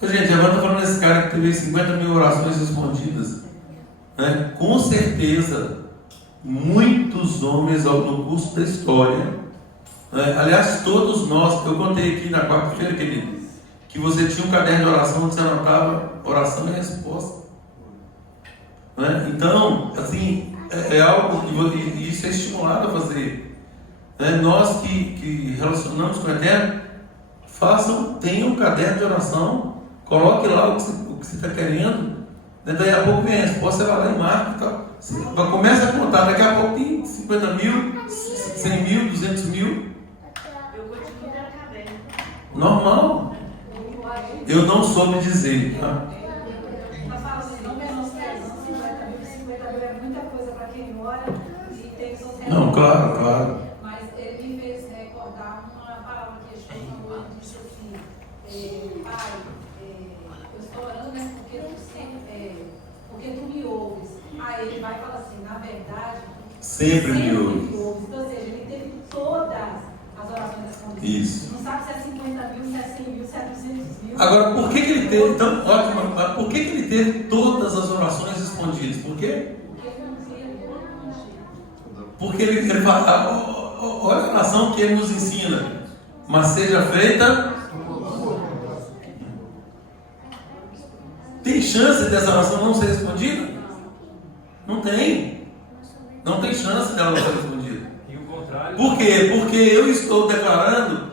Ô, gente, agora estou falando desse cara que teve 50.000 orações respondidas. Né? Com certeza, muitos homens no curso da história, né? Aliás, todos nós, eu contei aqui na quarta-feira, querido, que você tinha um caderno de oração onde você anotava oração e resposta. Né? Então, assim, é algo que isso é estimulado a fazer. Né? Nós que relacionamos com o Eterno, tenham um caderno de oração, coloque lá o que você está querendo. Daí a pouco vem a resposta, você vai lá e marca e tal. Você começa a contar, daqui a pouco tem 50.000, 100.000, 200.000. Eu continuo dando caderno. Normal. Eu não soube dizer. Tá? Mas fala assim, não menospreza, 50 mil é muita coisa para quem ora e tem seus resultados. Não, claro. Mas ele me fez recordar uma palavra que Jesus falou, ele disse assim, Pai, eu estou orando, né, porque tu me ouves. Aí ele vai falar assim, na verdade, Sempre me ouves. Ou seja, ele teve todas as orações respondidas. Isso. Não sabe se é 50 mil, se é 100 mil, se é 200 mil. Agora, por que ele teve, então, ótimo, mas por que ele teve todas as orações respondidas? Por quê? Porque ele não queria todo. Porque ele fala, olha a oração que ele nos ensina. Mas seja feita. Tem chance dessa oração não ser respondida? Não tem. Não tem chance dela não ser respondida. E o contrário. Por quê? Porque eu estou declarando: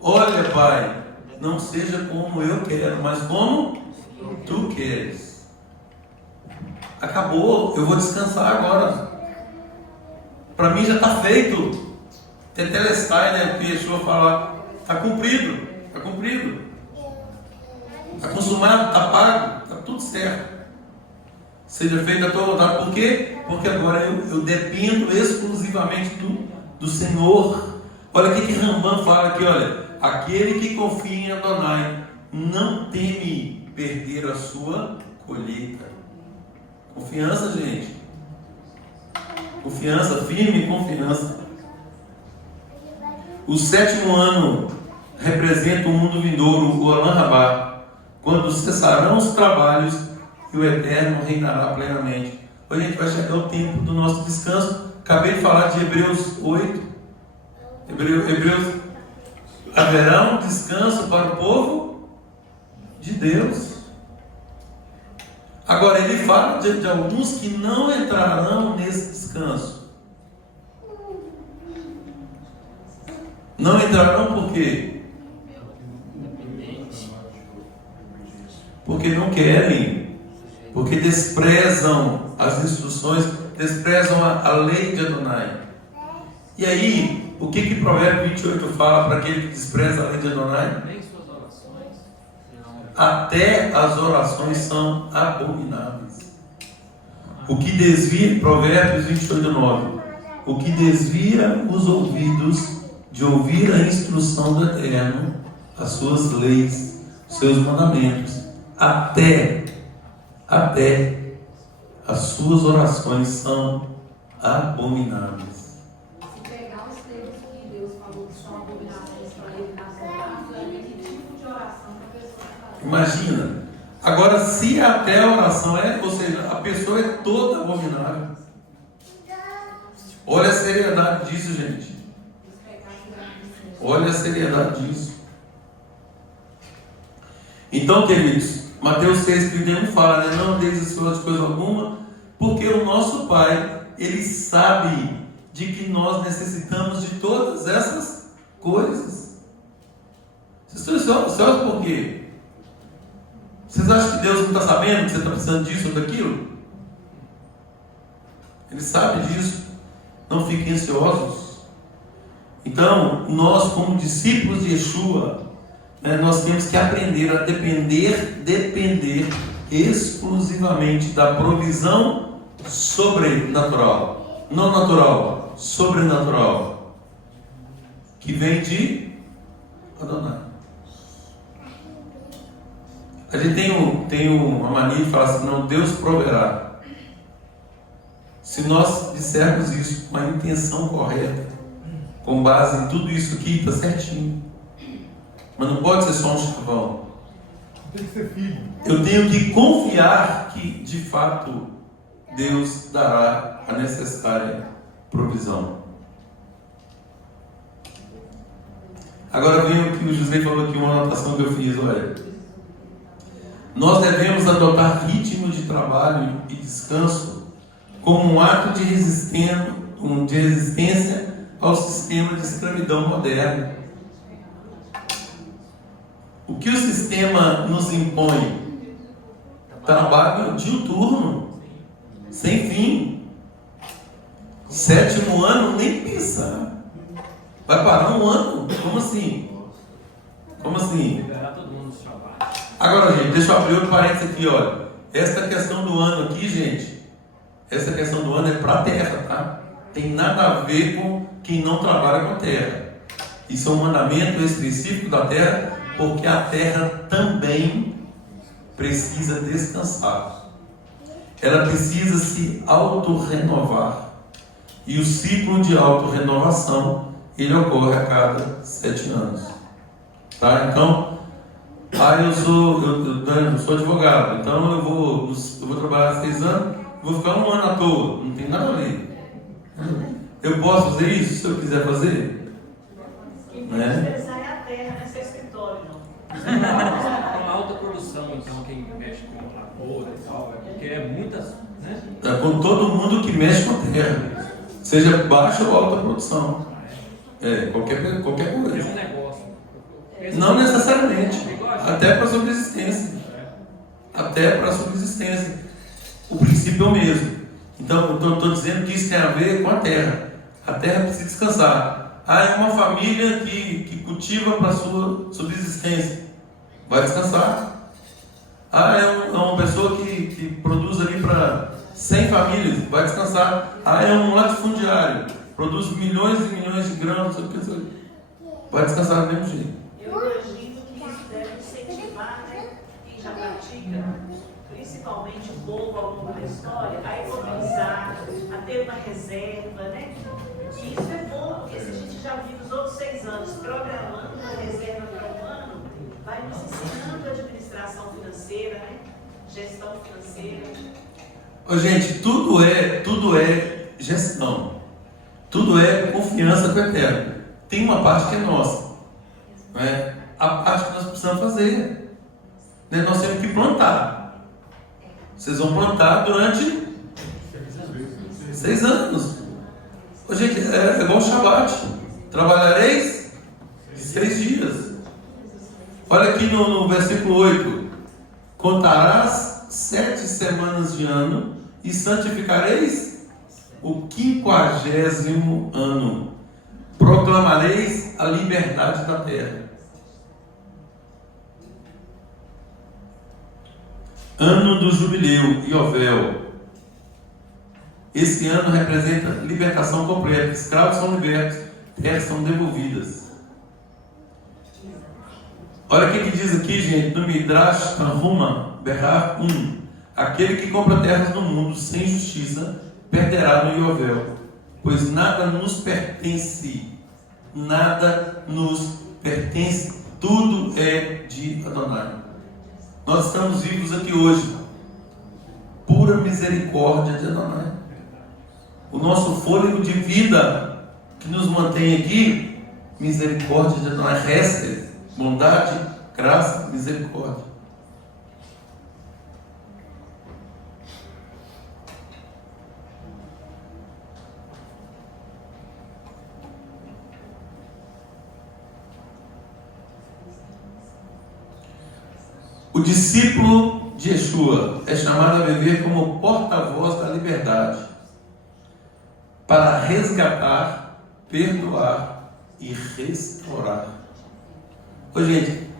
olha, Pai, não seja como eu quero, mas como tu queres. Acabou, eu vou descansar agora. Para mim já está feito. Tetelestai, né? Que Yeshua fala, está cumprido, está cumprido. Está consumado, está pago, está tudo certo. Seja feita a tua vontade. Por quê? Porque agora eu dependo exclusivamente do Senhor. Olha o que Rambam fala aqui, olha. Aquele que confia em Adonai não teme perder a sua colheita. Confiança, gente. Confiança, firme confiança. O 7º ano representa o mundo vindouro, o Olam Rabá, quando cessarão os trabalhos e o Eterno reinará plenamente. Hoje a gente vai chegar ao tempo do nosso descanso. Acabei de falar de Hebreus 8. Hebreus, haverá um descanso para o povo de Deus. Agora ele fala de alguns que não entrarão nesse descanso. Não entrarão por quê? Porque não querem, porque desprezam as instruções, desprezam a lei de Adonai. E aí, o que Provérbio 28 fala para aquele que despreza a lei de Adonai? Nem suas orações. Até as orações são abomináveis. O que desvia, Provérbios 28, 9, o que desvia os ouvidos de ouvir a instrução do Eterno, as suas leis, os seus mandamentos, até as suas orações são abomináveis. Se pegar os termos que Deus falou que são abominações para ele nas orações, vai ver que tipo de oração que a pessoa está fazendo. Imagina. Agora, se até a oração ou seja, a pessoa é toda abominável. Olha a seriedade disso, gente. Olha a seriedade disso. Então, queridos, Mateus 6,31 fala, né? Não deis a Senhor de coisa alguma, porque o nosso Pai, Ele sabe de que nós necessitamos de todas essas coisas. Vocês estão ansiosos por quê? Vocês acham que Deus não está sabendo que você está precisando disso ou daquilo? Ele sabe disso. Não fiquem ansiosos. Então, nós como discípulos de Yeshua, né, nós temos que aprender a depender exclusivamente da provisão sobrenatural. Não natural, sobrenatural. Que vem de Adonai. A gente tem uma mania de falar assim, não, Deus proverá. Se nós dissermos isso com a intenção correta, com base em tudo isso aqui, está certinho. Mas não pode ser só um chavão. Tem que ser filho. Eu tenho que confiar que, de fato, Deus dará a necessária provisão. Agora vem o que o José falou aqui, uma anotação que eu fiz, olha. Nós devemos adotar ritmos de trabalho e descanso como um ato de resistência ao sistema de escravidão moderno. O que o sistema nos impõe? Trabalho diuturno, sem fim. 7º ano, nem pensar. Vai parar um ano? Como assim? Como assim? Liberar todo mundo do trabalho. Agora, gente, deixa eu abrir outro parênteses aqui, olha. Essa questão do ano aqui, gente, essa questão do ano é para a terra, tá? Tem nada a ver com quem não trabalha com a terra. Isso é um mandamento específico da terra, porque a terra também precisa descansar. Ela precisa se autorrenovar. E o ciclo de autorrenovação, ele ocorre a cada 7 anos. Tá? Então, eu sou advogado, então eu vou trabalhar 6 anos, vou ficar 1 ano à toa, não tem nada a ver. Eu posso fazer isso se eu quiser fazer? Quem pode expressar é a terra, não é seu escritório, não. Com alta produção, então, quem mexe com labor e tal, porque é muitas, né? É com todo mundo que mexe com a terra, seja baixa ou alta produção. Qualquer É coisa. um negócio. Não necessariamente, até para a subsistência. Até para a subsistência. O princípio é o mesmo. Então, eu estou dizendo que isso tem a ver com a terra. A terra precisa descansar. É uma família que cultiva para a sua subsistência. Vai descansar. É uma pessoa que produz ali para 100 famílias. Vai descansar. É um latifundiário. Produz milhões e milhões de grãos. Vai descansar do mesmo jeito. Eu imagino que isso deve incentivar, né, quem já pratica, principalmente o povo ao longo da história, a economizar, a ter uma reserva, né? E isso é bom, porque se a gente já viu os outros 6 anos programando uma reserva para um ano, vai nos ensinando administração financeira, né? Gestão financeira. Gente, tudo é gestão. Tudo é confiança com o Eterno. Tem uma parte que é nossa. Né? A parte que nós precisamos fazer. Né? Nós temos que plantar. Vocês vão plantar durante 6 anos. Gente, é igual o Shabat. Trabalhareis 6 dias. Olha aqui no versículo 8. Contarás 7 semanas de ano e santificareis o 50º ano. Proclamareis a liberdade da terra. Ano do jubileu, Iovel. Esse ano representa libertação completa. Escravos são libertos, terras são devolvidas. Olha o que diz aqui, gente, no Midrash Tanhuma, Berrar 1. Aquele que compra terras no mundo sem justiça perderá no Iovel, pois nada nos pertence. Nada nos pertence. Tudo é de Adonai. Nós estamos vivos aqui hoje. Pura misericórdia de Adonai. O nosso fôlego de vida que nos mantém aqui, misericórdia de Adonai. Hesed, bondade, graça, misericórdia. O discípulo de Yeshua é chamado a viver como porta-voz da liberdade, para resgatar, perdoar e restaurar. Gente,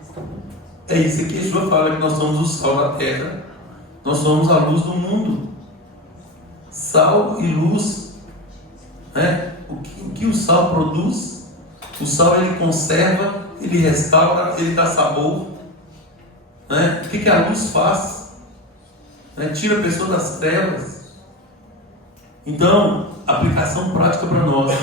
é isso que Yeshua fala, que nós somos o sal da terra, nós somos a luz do mundo. Sal e luz, né? O que o sal produz? O sal ele conserva, ele restaura, ele dá sabor. Né? O que a luz faz? Né? Tira a pessoa das trevas. Então, aplicação prática para nós.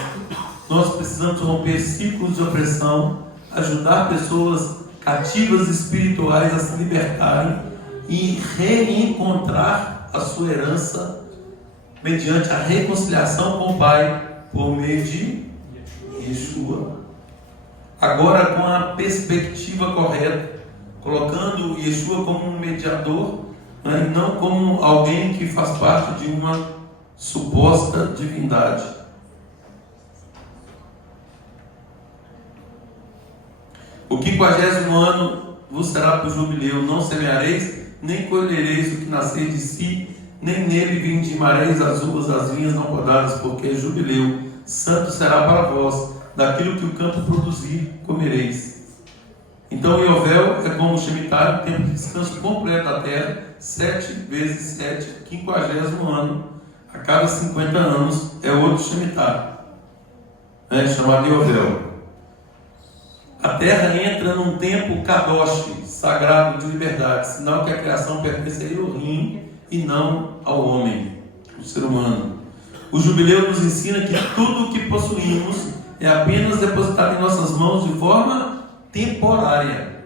Nós precisamos romper ciclos de opressão, ajudar pessoas cativas espirituais a se libertarem e reencontrar a sua herança mediante a reconciliação com o Pai por meio de Yeshua. Agora, com a perspectiva correta, colocando Yeshua como um mediador, né, e não como alguém que faz parte de uma suposta divindade. O 50º ano vos será por jubileu, não semeareis, nem colhereis o que nascer de si, nem nele vindimareis as uvas das vinhas não podadas, porque é jubileu, santo será para vós, daquilo que o campo produzir, comereis. Então o Yovel é como o Shemitah, tempo de descanso completo da terra, 7 vezes 7, 50º ano, a cada 50 anos é outro Shemitah, chamado Yovel. A terra entra num tempo kadosh, sagrado de liberdade, sinal que a criação pertence a Elohim e não ao homem, o ser humano. O jubileu nos ensina que tudo o que possuímos é apenas depositado em nossas mãos de forma temporária.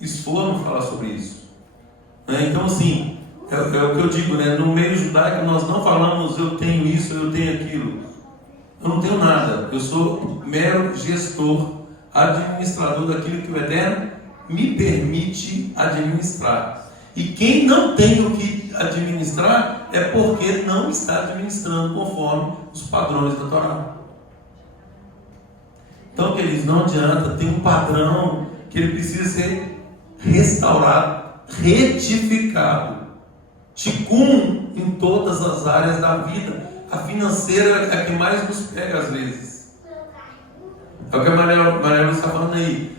Esforno fala sobre isso. Então, assim, é o que eu digo, né? No meio judaico nós não falamos eu tenho isso, eu tenho aquilo. Eu não tenho nada, eu sou mero gestor, administrador daquilo que o Eterno me permite administrar. E quem não tem o que administrar é porque não está administrando conforme os padrões da Torá. Então, queridos, não adianta, tem um padrão que ele precisa ser restaurado, retificado. Tikkun em todas as áreas da vida. A financeira é a que mais nos pega às vezes. É o que a Maria Lúcia está falando aí.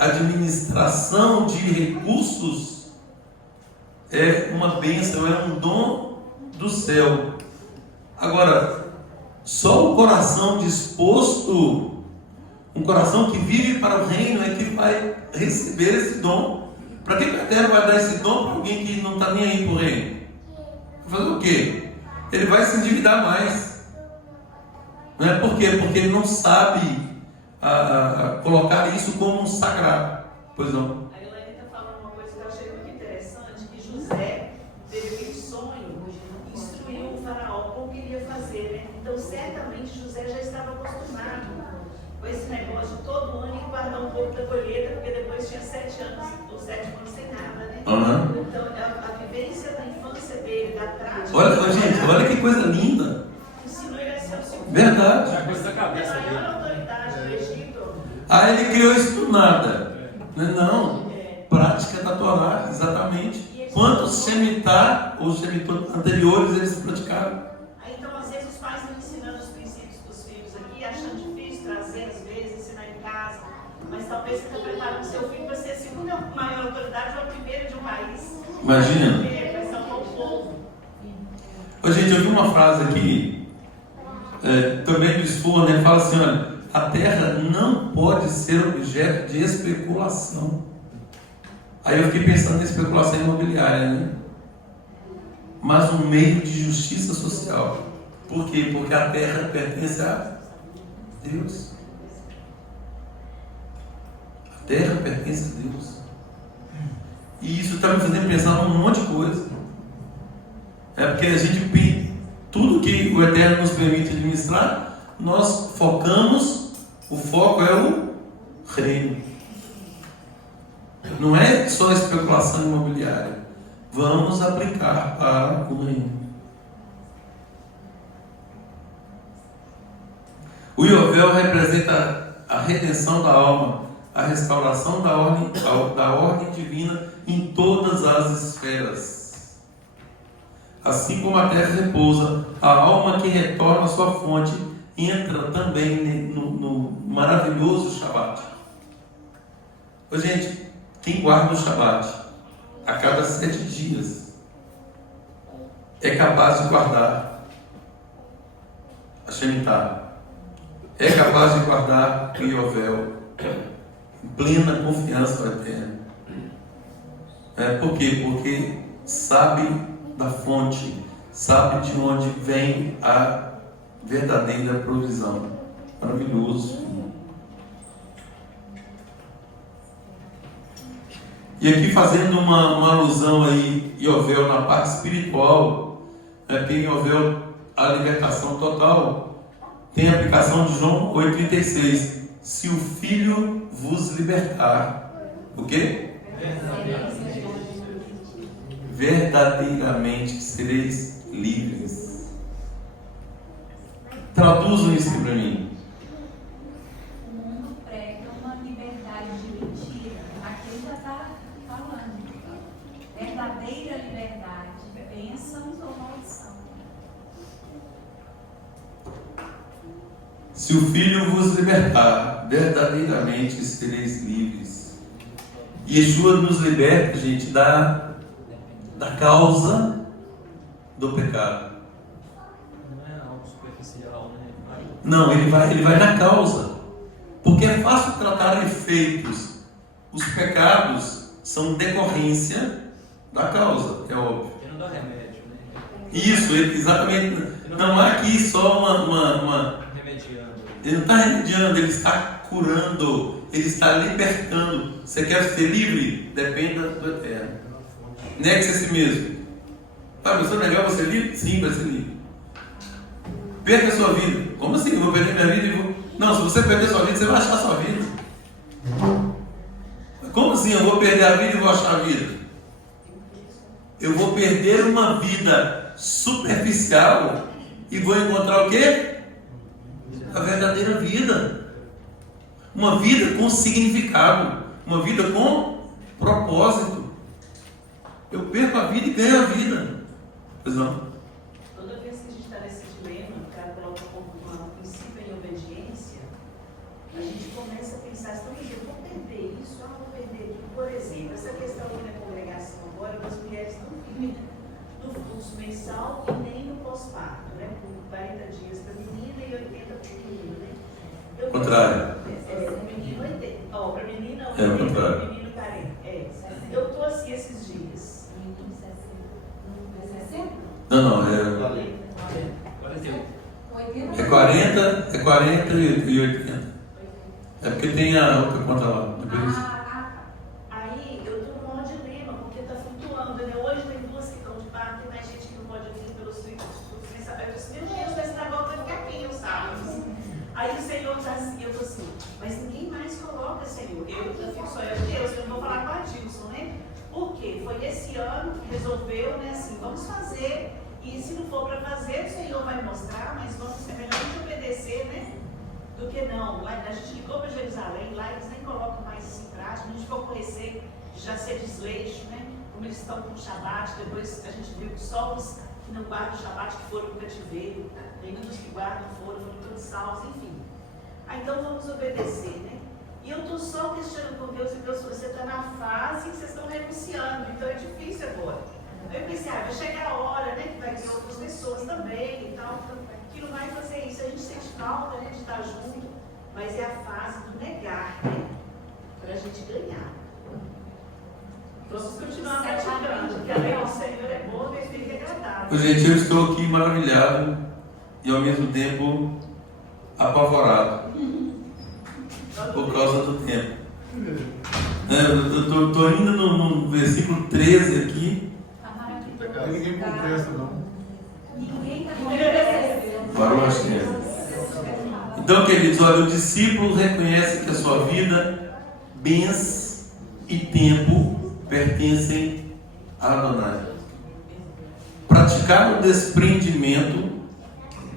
Administração de recursos é uma bênção, é um dom do céu. Agora, só o coração disposto, um coração que vive para o reino, é que vai receber esse dom. Para que o Eterno vai dar esse dom para alguém que não está nem aí para o reino? Vai fazer o quê? Ele vai se endividar mais. Não é por quê? Porque ele não sabe colocar isso como um sagrado. Pois não. A Elaine está falando uma coisa que eu achei muito interessante, que José teve aquele sonho, instruiu o faraó como que ele ia fazer, né? Então certamente José já estava acostumado com esse negócio de todo ano e guardar um pouco da colheita, porque depois tinha 7 anos, ou 7 anos sem nada, né? Uhum. Então a vivência da infância dele, da prática. Olha, gente, olha que coisa linda. Ensinou ele a ser o segundo. Verdade. Já coisa da cabeça A maior dele. autoridade do Egito. Ah, ele criou isso do nada. Não. Prática da Torá, exatamente. Quantos Shemitah ou Shemitah anteriores eles praticaram? Aí, então, às vezes, os pais não ensinando os princípios para os filhos aqui, achando difícil trazer, às vezes, ensinar em casa. Mas talvez você está preparando seu filho para ser a segunda maior autoridade ou a primeira de um país. Imagina. Vai ser um povo. Ô, gente, eu vi uma frase aqui, também do Esforno, ele fala assim, olha, a terra não pode ser objeto de especulação. Aí eu fiquei pensando em especulação imobiliária, né? Mas um meio de justiça social. Por quê? Porque a terra pertence a Deus. A terra pertence a Deus. E isso está me fazendo pensar num monte de coisa. É porque a gente, tudo que o Eterno nos permite administrar, nós focamos, o foco é o reino. Não é só especulação imobiliária. Vamos aplicar para o reino. O Yovel representa a redenção da alma, a restauração da ordem divina em todas as esferas. Assim como a terra repousa, a alma que retorna à sua fonte entra também no maravilhoso Shabat. Ô, gente, quem guarda o Shabat a cada 7 dias é capaz de guardar a Shemitah, é capaz de guardar o Yovel em plena confiança no Eterno. Por quê? Porque sabe da fonte, sabe de onde vem a verdadeira provisão. Maravilhoso. E aqui fazendo uma alusão aí, Yovel, na parte espiritual, aqui em Yovel, a libertação total, tem a aplicação de João 8,36. Se o Filho vos libertar, o quê? Verdadeiramente sereis livres. Traduzam isso para mim. O mundo prega uma liberdade de mentira. Aqui ele já está falando. Verdadeira liberdade. Bênçãos ou maldição. Se o Filho vos libertar, verdadeiramente sereis livres. Yeshua nos liberta, gente, da causa do pecado. Não é algo superficial, né? Não, ele vai na causa. Porque é fácil tratar efeitos. Os pecados são decorrência da causa, é óbvio. Porque não dá remédio, né? Isso, exatamente. Não há aqui só uma Remediando. Ele não está remediando, ele está curando, ele está libertando. Você quer ser livre? Dependa do eterno. Negue-se a si mesmo. Ah, mas é legal você ser livre? Sim, vai ser livre. Perca a sua vida. Como assim? Eu vou perder minha vida e vou. Não, se você perder a sua vida, você vai achar a sua vida. Como assim eu vou perder a vida e vou achar a vida? Eu vou perder uma vida superficial e vou encontrar o quê? A verdadeira vida. Uma vida com significado. Uma vida com propósito. Eu perco a vida e ganho a vida. Pois não? Toda vez que a gente está nesse dilema, o cara coloca um princípio em obediência, a gente começa a pensar, então, eu vou perder isso, vou perder aquilo. Por exemplo, essa questão aqui na congregação agora, as mulheres não vivem no fluxo mensal e nem no pós-parto, né? Por 40 dias para menina e 80 para menino, né? Contrário. O menino 80. Ó, para menina 80, É o contrário. para menino 40. Eu estou assim esses dias. Não, é 40 e 80. É porque tem a outra conta lá. Depois. Aí eu estou num maior dilema, porque está flutuando, né? Hoje tem duas que estão de parto, tem mais gente que não pode vir pelos filhos. Eu disse, meu Deus, esse negócio vai ficar quem, os sábados? Aí o Senhor está assim, eu estou assim, mas ninguém mais coloca, Senhor. Eu fico só eu, Deus, eu não vou falar com a Dilson, né? Por quê? Foi esse ano que resolveu, né? Assim, vamos fazer. E se não for para fazer, o Senhor vai mostrar, mas vamos, é melhor a gente obedecer, né? Do que não. Lá, a gente ligou para Jerusalém, lá eles nem colocam mais isso em prática, a gente ficou com receio de já ser desleixo, né? Como eles estão com o Shabat, depois a gente viu que só os que não guardam o Shabat que foram para o cativeiro, nenhum dos que guardam foram todos salvos, enfim. Ah, então vamos obedecer, né? E eu estou só questionando com Deus, e Deus falou, você está na fase que vocês estão renunciando, então é difícil agora. Aí eu pensei, vai chegar a hora, né, que vai ter outras pessoas também e tal, que não vai fazer isso. A gente sente falta, né, de estar junto, mas é a fase do negar, né, para a gente ganhar. Vamos continuar praticando, porque a lei do Senhor é boa e é agradável. Gente, eu estou aqui maravilhado e ao mesmo tempo apavorado por causa do tempo. Eu estou indo no versículo 13 aqui. Aí ninguém contesta, não. Ninguém está contestando. Baruch Hashem. Então, queridos, olha, o discípulo reconhece que a sua vida, bens e tempo pertencem a Adonai. Praticar o desprendimento,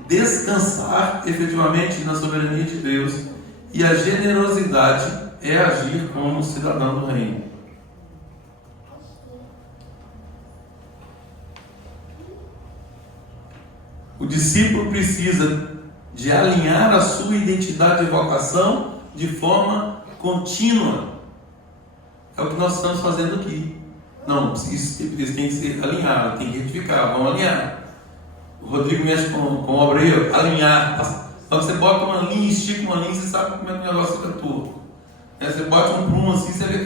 descansar efetivamente na soberania de Deus e a generosidade é agir como cidadão do reino. O discípulo precisa de alinhar a sua identidade e vocação de forma contínua. É o que nós estamos fazendo aqui. Não, isso tem que ser alinhado, tem que retificar, vamos alinhar. O Rodrigo mexe com obra aí, alinhar. Quando você bota uma linha, estica uma linha, você sabe como é que o negócio fica torto. Você bota um prumo assim, você vê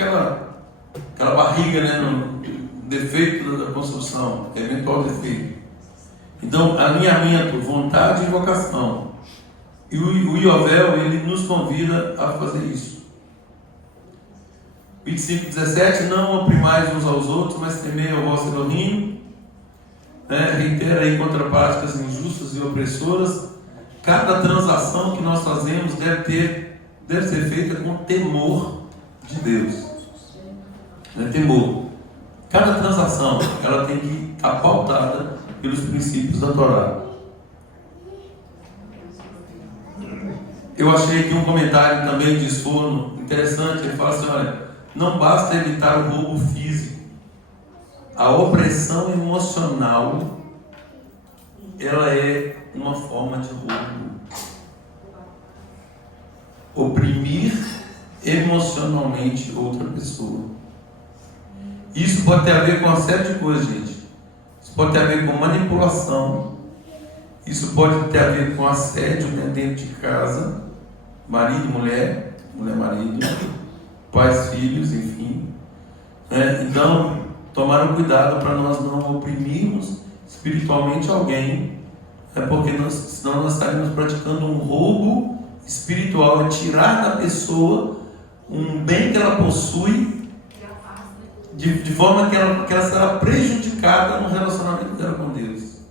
aquela barriga, né, no defeito da construção, eventual defeito. Então, alinhamento, vontade e vocação. E o Iovel, ele nos convida a fazer isso. 25:17, não oprimais uns aos outros, mas temei ao vosso Elohim. Reitera aí contra práticas injustas e opressoras. Cada transação que nós fazemos deve ser feita com temor de Deus. Temor. Cada transação, ela tem que estar pautada pelos princípios da Torá. Eu achei aqui um comentário também de Esforno interessante. Ele fala assim: olha, não basta evitar o roubo físico, a opressão emocional, ela é uma forma de roubo. Oprimir emocionalmente outra pessoa. Isso pode ter a ver com uma série de coisas, gente. Isso pode ter a ver com manipulação. Isso pode ter a ver com assédio dentro de casa. Marido, mulher, mulher, marido, pais, filhos, enfim. Então, tomaram cuidado para nós não oprimirmos espiritualmente alguém, porque senão nós estaríamos praticando um roubo espiritual, é tirar da pessoa um bem que ela possui, de forma que ela será prejudicada no relacionamento dela com Deus.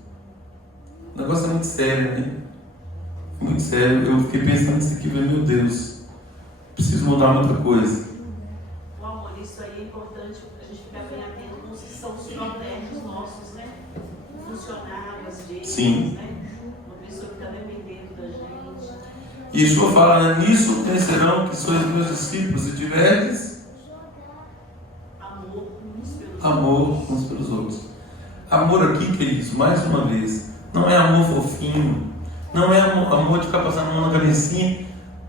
O negócio é muito sério, né? Muito sério. Eu fiquei pensando nisso aqui, meu Deus, preciso mudar muita coisa. O amor, isso aí é importante a gente ficar bem atento com os que são os subalternos nossos, né? Funcionários, Sim. Né? Uma pessoa que está dependendo da gente. E Yeshua fala, né? Nisso conhecerão que sois meus discípulos e tiverdes amor uns pelos outros. Amor aqui, queridos, mais uma vez, não é amor fofinho, não é amor de ficar passando a mão na cabecinha.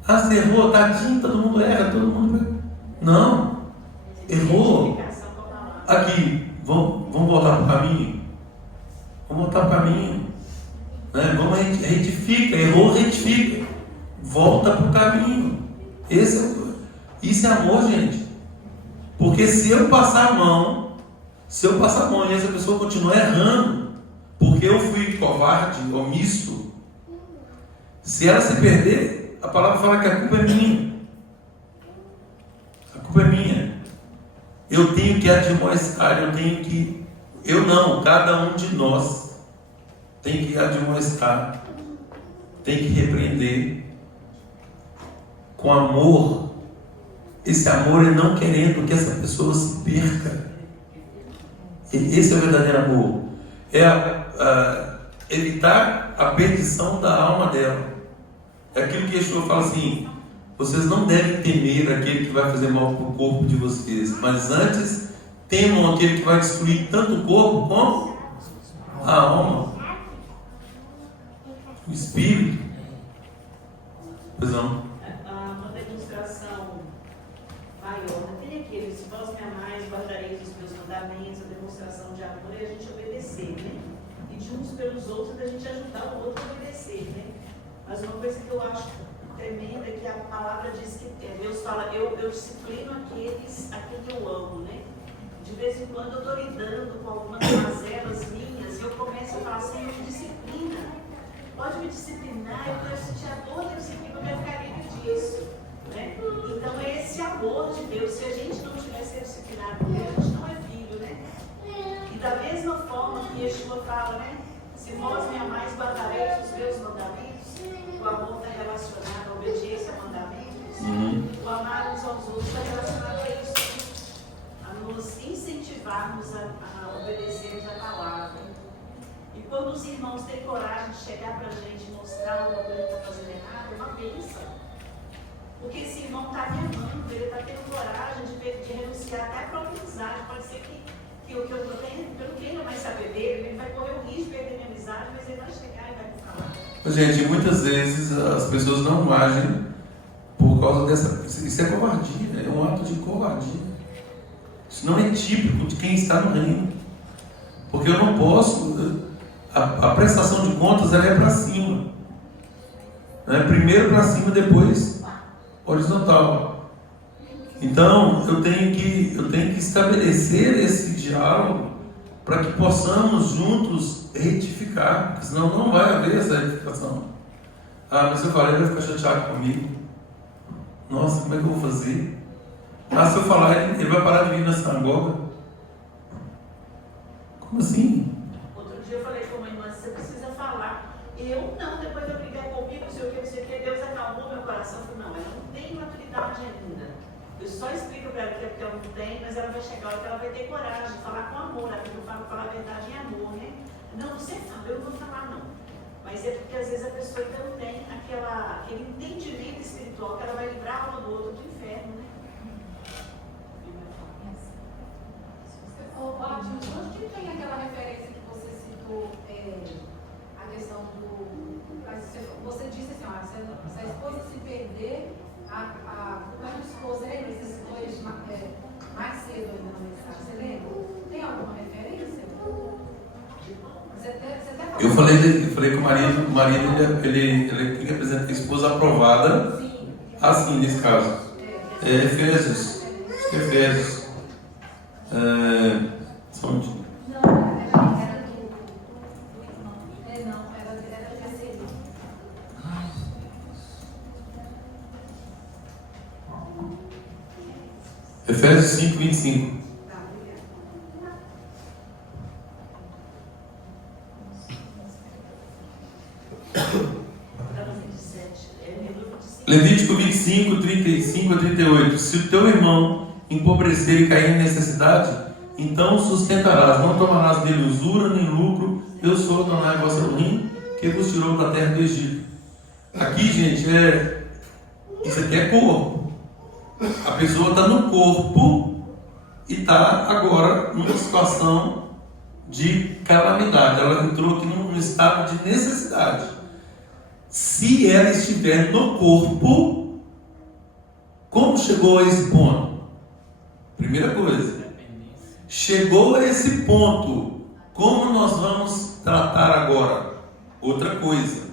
Ah, você errou, tadinho, todo mundo erra, todo mundo... Não, errou. Aqui, vamos voltar para o caminho. Vamos voltar para o caminho. Vamos, retifica, errou, retifica. Volta para o caminho. Isso é amor, gente. Porque se eu passar a mão e essa pessoa continuar errando, porque eu fui covarde, omisso, se ela se perder, a palavra fala que a culpa é minha. A culpa é minha. Eu tenho que admoestar, cada um de nós tem que admoestar, tem que repreender com amor. Esse amor é não querendo que essa pessoa se perca. Esse é o verdadeiro amor. É evitar a perdição da alma dela. É aquilo que Yeshua fala assim: vocês não devem temer aquele que vai fazer mal para o corpo de vocês, mas antes temam aquele que vai destruir tanto o corpo como a alma, o espírito. Pois não. Uma demonstração maior, tem aquele: se vós me amais, guardareis os meus mandamentos. A demonstração de amor é a gente obedecer, né? E de uns pelos outros, a gente ajudar o outro a obedecer, né? Mas uma coisa que eu acho tremenda é que a palavra diz que Deus fala: eu disciplino aqueles a quem eu amo, né? De vez em quando eu estou lidando com algumas mazelas minhas e eu começo a falar assim: me disciplina, pode me disciplinar, eu quero sentir a dor da disciplina, eu quero ficar livre disso, né? Então é esse amor de Deus. Se a gente não tiver sido disciplinado por Deus, a gente não é filho, né? E da mesma forma que Yeshua fala, né? Se vós me amais, guardareis os meus mandamentos. O amor está relacionado à obediência a mandamentos. O amar uns aos outros está relacionado a isso, a nos incentivarmos a obedecermos a palavra. E quando os irmãos têm coragem de chegar para a gente e mostrar uma coisa que está fazendo errado, é uma bênção. Porque esse irmão está me amando, ele está tendo coragem de renunciar até a própria amizade. Pode ser que o que eu estou tendo, eu não tenho mais saber dele, ele vai correr o risco de perder minha amizade, mas ele vai chegar e vai me falar. Gente, muitas vezes as pessoas não agem por causa dessa... Isso é covardia, é um ato de covardia. Isso não é típico de quem está no reino. Porque eu não posso... A prestação de contas, ela é para cima. Primeiro para cima, depois horizontal. Então, eu tenho que estabelecer esse diálogo para que possamos juntos retificar, porque senão não vai haver essa retificação. Ah, mas se eu falar, ele vai ficar chateado comigo. Nossa, como é que eu vou fazer? Ah, se eu falar, ele vai parar de vir na sinagoga. Como assim? Outro dia eu falei com uma irmã, você precisa falar. Eu não, depois eu briguei comigo, não sei o que, Deus acalmou meu coração. Eu falei, não, ela não tem maturidade ainda. Eu só explico para ela que é porque ela não tem, mas ela vai chegar a hora que ela vai ter coragem de falar com amor. Aqui eu falo falar a verdade em amor, né? Não, você fala, eu não vou falar não. Mas é porque às vezes a pessoa ainda não tem aquele entendimento espiritual que ela vai livrar uma do outro do inferno, né? Ótimo, onde tem aquela referência que você citou, a questão do. Você disse assim, ó, se a esposa se perder, como é que a esposa você citou isso mais cedo ainda na mensagem, você lembra? Tem alguma referência? Eu falei que o marido ele tem que apresentar a esposa aprovada. Sim. Assim, nesse caso. Efésios. Onde? Não, era do irmão. Era do terceiro. Efésios 5, 25. Tá, obrigada. Levítico 25, 35 a 38. Se o teu irmão empobrecer e cair em necessidade, então sustentarás, não tomarás dele usura nem lucro. Eu sou Adonai vosso Elohim, que vos tirou da terra do Egito. Aqui, gente, isso aqui é corpo. A pessoa está no corpo e está agora numa situação de calamidade. Ela entrou aqui num estado de necessidade. Se ela estiver no corpo, como chegou a esse ponto? Primeira coisa, chegou a esse ponto, como nós vamos tratar agora? Outra coisa.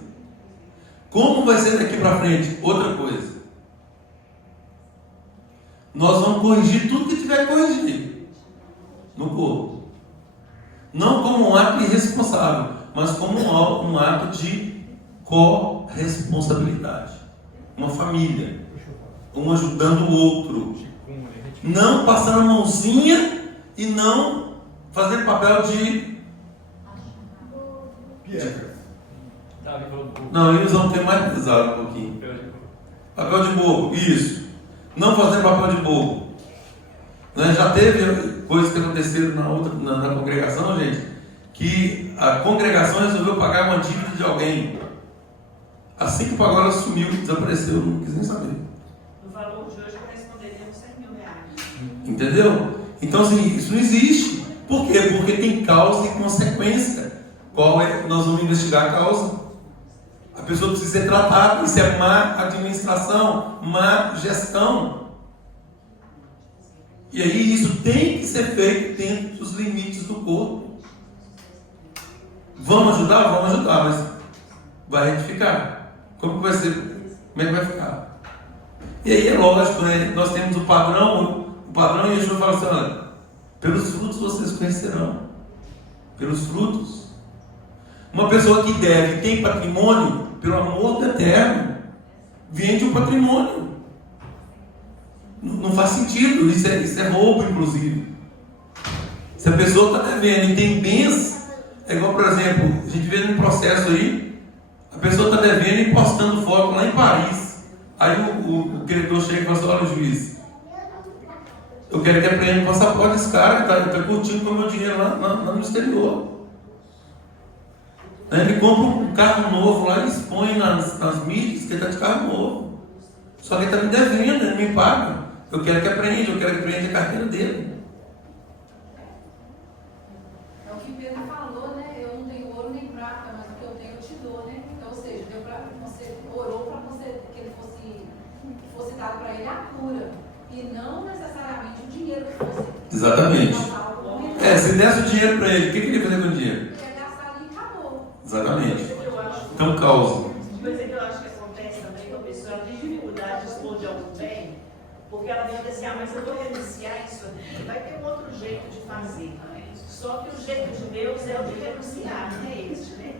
Como vai ser daqui para frente? Outra coisa. Nós vamos corrigir tudo que tiver que corrigir no corpo. Não como um ato irresponsável, mas como um ato de corresponsabilidade. Uma família, um ajudando o outro, não passando a mãozinha e não fazendo papel de Piegas. não, eles vão ter mais pesado um pouquinho. Papel de bobo, isso. Não fazendo papel de bobo. Né? Já teve coisas que aconteceram na congregação, gente, que a congregação resolveu pagar uma dívida de alguém. Assim que pagou, ela sumiu, desapareceu, não quis nem saber. No valor de hoje corresponderia a 100 mil reais. Entendeu? Então, assim, isso não existe. Por quê? Porque tem causa e consequência. Qual é? Nós vamos investigar a causa. A pessoa precisa ser tratada. Isso é má administração, má gestão. E aí isso tem que ser feito dentro dos limites do corpo. Vamos ajudar? Vamos ajudar, mas vai retificar. Como que vai ser? Como é que vai ficar? E aí é lógico, né? Nós temos o padrão e Jesus fala assim, olha, pelos frutos vocês conhecerão. Pelos frutos. Uma pessoa que deve, tem patrimônio, pelo amor do eterno, vende o patrimônio. Não faz sentido, isso é roubo, inclusive. Se a pessoa está devendo e tem bens, é igual, por exemplo, a gente vê num processo aí, a pessoa está devendo e postando foto lá em Paris. Aí o credor chega e fala assim, olha, juiz, eu quero que apreenda o passaporte desse cara que está curtindo com o meu dinheiro lá no exterior. Ele compra um carro novo lá e expõe nas mídias que ele está de carro novo. Só que ele está me devendo, ele me paga. Eu quero que aprenda, a carteira dele. É o que Pedro falou, né? Eu não tenho ouro nem prata, mas o que eu tenho eu te dou, né? Então, ou seja, você orou para que ele fosse dado para ele a cura. E não necessariamente o dinheiro que fosse. Exatamente. Se desse o dinheiro para ele, o que ele ia fazer com o dinheiro? Ele ia gastar ali e acabou. Exatamente. Então, causa. Coisa que eu acho que acontece também com a pessoa, ela tem dificuldade de expor de algum bem, porque porque ela fica assim, mas eu vou renunciar isso aqui, vai ter um outro jeito de fazer. Só que o jeito de Deus é o de renunciar, não é este, né?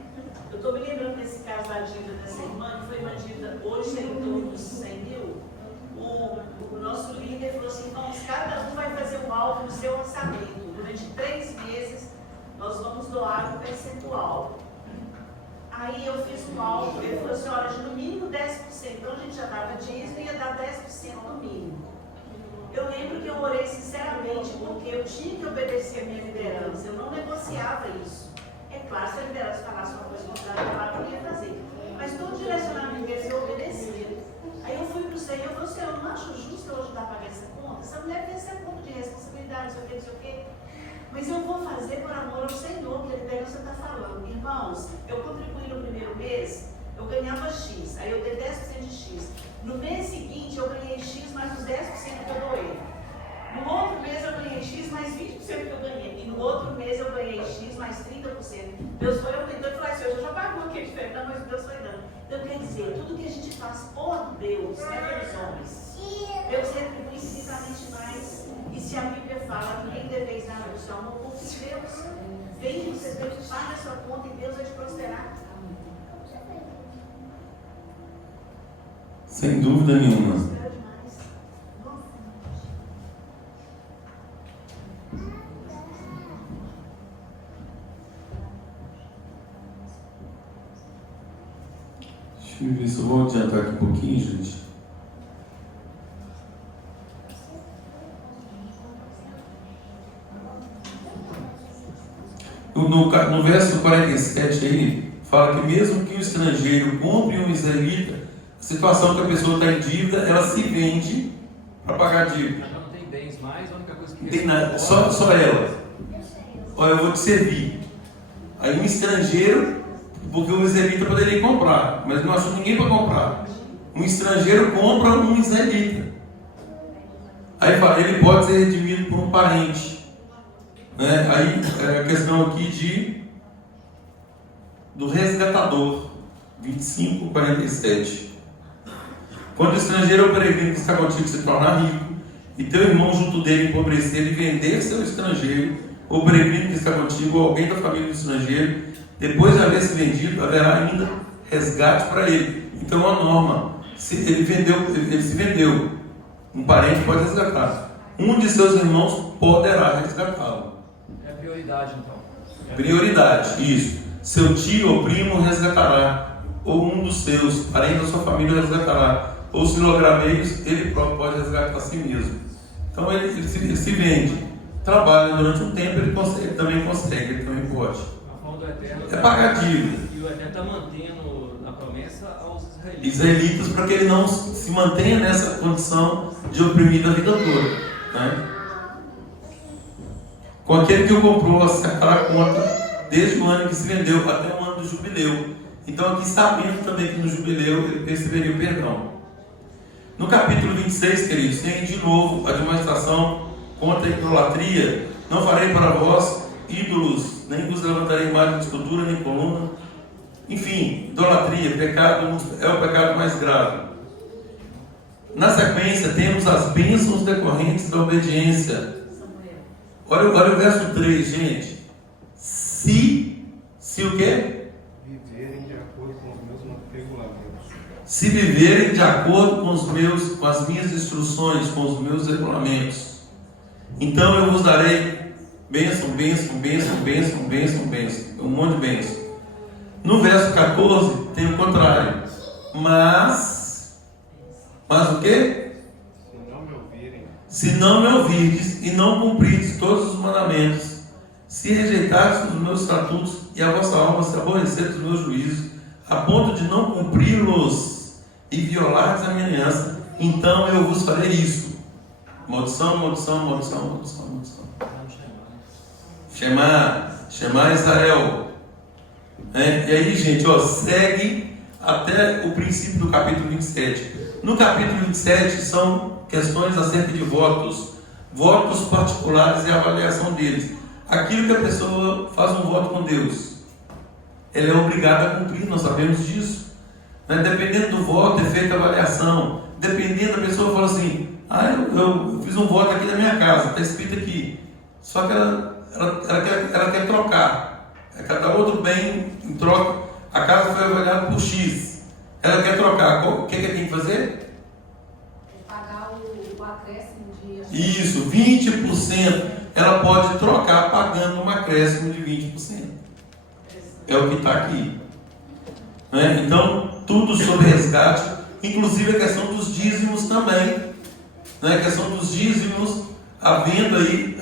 Eu estou me lembrando desse caso da dívida dessa irmã, que foi uma dívida hoje em torno dos 100 mil. O nosso líder falou assim, irmãos, cada um vai fazer um alvo no seu orçamento. Durante 3 meses, nós vamos doar um percentual. Aí eu fiz um alvo, ele falou assim, olha, no mínimo 10%. Então a gente já dava dízimo e ia dar 10% no mínimo. Eu lembro que eu orei sinceramente, porque eu tinha que obedecer a minha liderança, eu não negociava isso. É claro, se a liderança falasse uma coisa contrária, eu ia fazer. Mas todo direcionamento deles eu obedecia. Aí eu fui para o Senhor e falei, Senhor, eu não acho justo eu ajudar a pagar essa conta. Essa mulher tem esse ponto de responsabilidade, não sei o que, não sei o que. Mas eu vou fazer por amor ao Senhor, que a liderança está falando. Irmãos, eu contribuí no primeiro mês, eu ganhava X, aí eu dei 10% de X. No mês seguinte eu ganhei X mais os 10% que eu doei. No outro mês eu ganhei X mais 20% que eu ganhei. E no outro mês eu ganhei X mais 30%. Deus foi aumentando e falou assim, eu já pagou aqui diferente, não, mas Deus foi dando. Então quer dizer, tudo que a gente faz por Deus, não é pelos homens. Deus retribui infinitamente mais. E se a Bíblia fala que nem deveis nada do seu amor, porque Deus vem, você paga a sua conta e Deus vai te prosperar. Sem dúvida nenhuma. Prospera demais. Deixa eu ver se eu vou adiantar aqui um pouquinho, gente. No verso 47 aí, fala que mesmo que o estrangeiro compre um israelita, a situação que a pessoa está em dívida, ela se vende para pagar a dívida. Ela não tem bens mais, a única coisa que Não tem nada, só ela. Olha, eu vou te servir. Aí um estrangeiro, porque o israelita poderia comprar, mas não achou ninguém para comprar. Um estrangeiro compra um israelita. Aí fala, ele pode ser redimido por um parente. Né? Aí é a questão aqui do resgatador, 25:47. Quando o estrangeiro ou peregrino que está contigo se tornar rico, e teu irmão junto dele empobrecer e vender seu estrangeiro, ou peregrino que está contigo, ou alguém da família do estrangeiro, depois de haver se vendido, haverá ainda resgate para ele. Então, uma norma: se ele se vendeu, um parente pode resgatar. Um de seus irmãos poderá resgatá-lo. É prioridade, então. Prioridade, isso. Seu tio ou primo resgatará, ou um dos seus, parente da sua família resgatará, ou se lograr meios, ele próprio pode resgatar a si mesmo. Então ele se vende, trabalha durante um tempo, ele também consegue, ele também pode. A forma do Eterno É pagar dívida. E o Eterno está mantendo a promessa aos israelitas. Israelitas, para que ele não se mantenha nessa condição de oprimido a vida toda. Né? Com aquele que o comprou, acertará a conta desde o ano em que se vendeu até o ano do jubileu. Então aqui sabendo também que no jubileu ele receberia o perdão. No capítulo 26, queridos, tem de novo a demonstração contra a idolatria. Não farei para vós ídolos, nem vos levantarei imagem de escultura, nem coluna. Enfim, idolatria, pecado, é o pecado mais grave. Na sequência, temos as bênçãos decorrentes da obediência. Olha o verso 3, gente. Se o quê? Viverem de acordo com os meus regulamentos. Se viverem de acordo com as minhas instruções, com os meus regulamentos, então eu vos darei bênção, bênção, bênção, bênção, bênção, bênção. Um monte de bênção. No verso 14 tem o contrário. Mas o quê? Se não me ouvirdes e não cumprirdes todos os mandamentos, se rejeitardes os meus estatutos e a vossa alma se aborrecer dos meus juízos, a ponto de não cumpri-los e violardes a minha aliança, então eu vos farei isso. Maldição, maldição, maldição, maldição, maldição. Shema Israel. E aí, gente, segue até o princípio do capítulo 27. No capítulo 27 são questões acerca de votos particulares e a avaliação deles. Aquilo que a pessoa faz um voto com Deus, ela é obrigada a cumprir, nós sabemos disso. Dependendo do voto, é feita a avaliação. Dependendo, a pessoa fala assim: eu fiz um voto aqui na minha casa, está escrito aqui. Só que ela quer trocar. Ela quer dar outro bem em troca. A casa foi avaliada por X. Ela quer trocar. O que tem que fazer? Pagar o acréscimo de... Isso, 20%. Ela pode trocar pagando um acréscimo de 20%. É o que está aqui. Né? Então, tudo sobre resgate, inclusive a questão dos dízimos também. Né? A questão dos dízimos, havendo aí,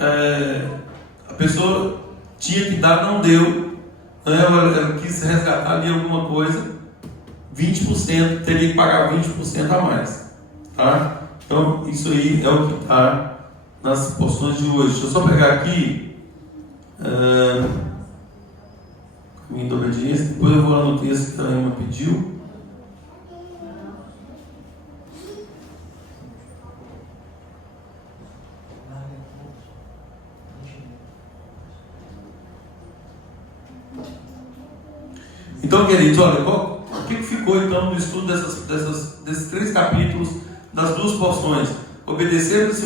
a pessoa tinha que dar, não deu. Né? Ela quis resgatar ali alguma coisa, 20%, teria que pagar 20% a mais. Tá? Então, isso aí é o que está nas porções de hoje. Deixa eu só pegar aqui caminho da obediência, depois eu vou lá no texto que a Emma pediu. Então, queridos, olha, o que ficou então no estudo desses 3 capítulos, das 2 porções? Obedecer as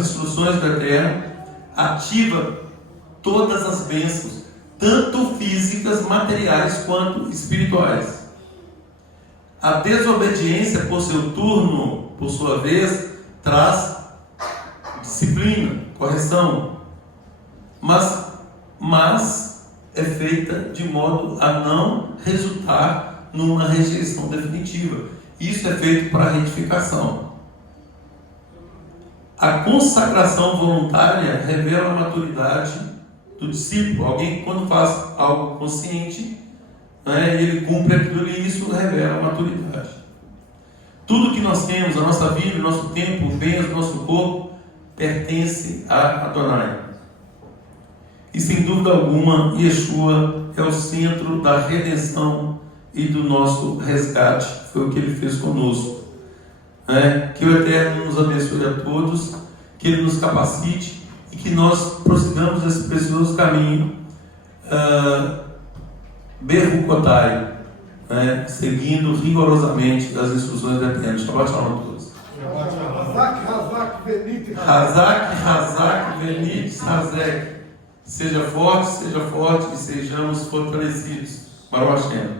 instruções do Eterno ativa todas as bênçãos, tanto físicas, materiais, quanto espirituais. A desobediência, por seu turno, por sua vez, traz disciplina, correção, mas é feita de modo a não resultar numa rejeição definitiva. Isso é feito para retificação. A consagração voluntária revela a maturidade do discípulo. Alguém que, quando faz algo consciente, né, ele cumpre aquilo e isso revela a maturidade. Tudo que nós temos, a nossa vida, o nosso tempo, o bem do nosso corpo, pertence a Adonai. E sem dúvida alguma, Yeshua é o centro da redenção e do nosso resgate. Foi o que ele fez conosco. Que o Eterno nos abençoe a todos, que ele nos capacite e que nós prossigamos esse precioso caminho Berrucotai, seguindo rigorosamente as instruções do Eterno. Shabbat shalom a todos. Hazak, Venit, Hazak, Venit, Hazek. Seja forte e sejamos fortalecidos. Baruch Hashem.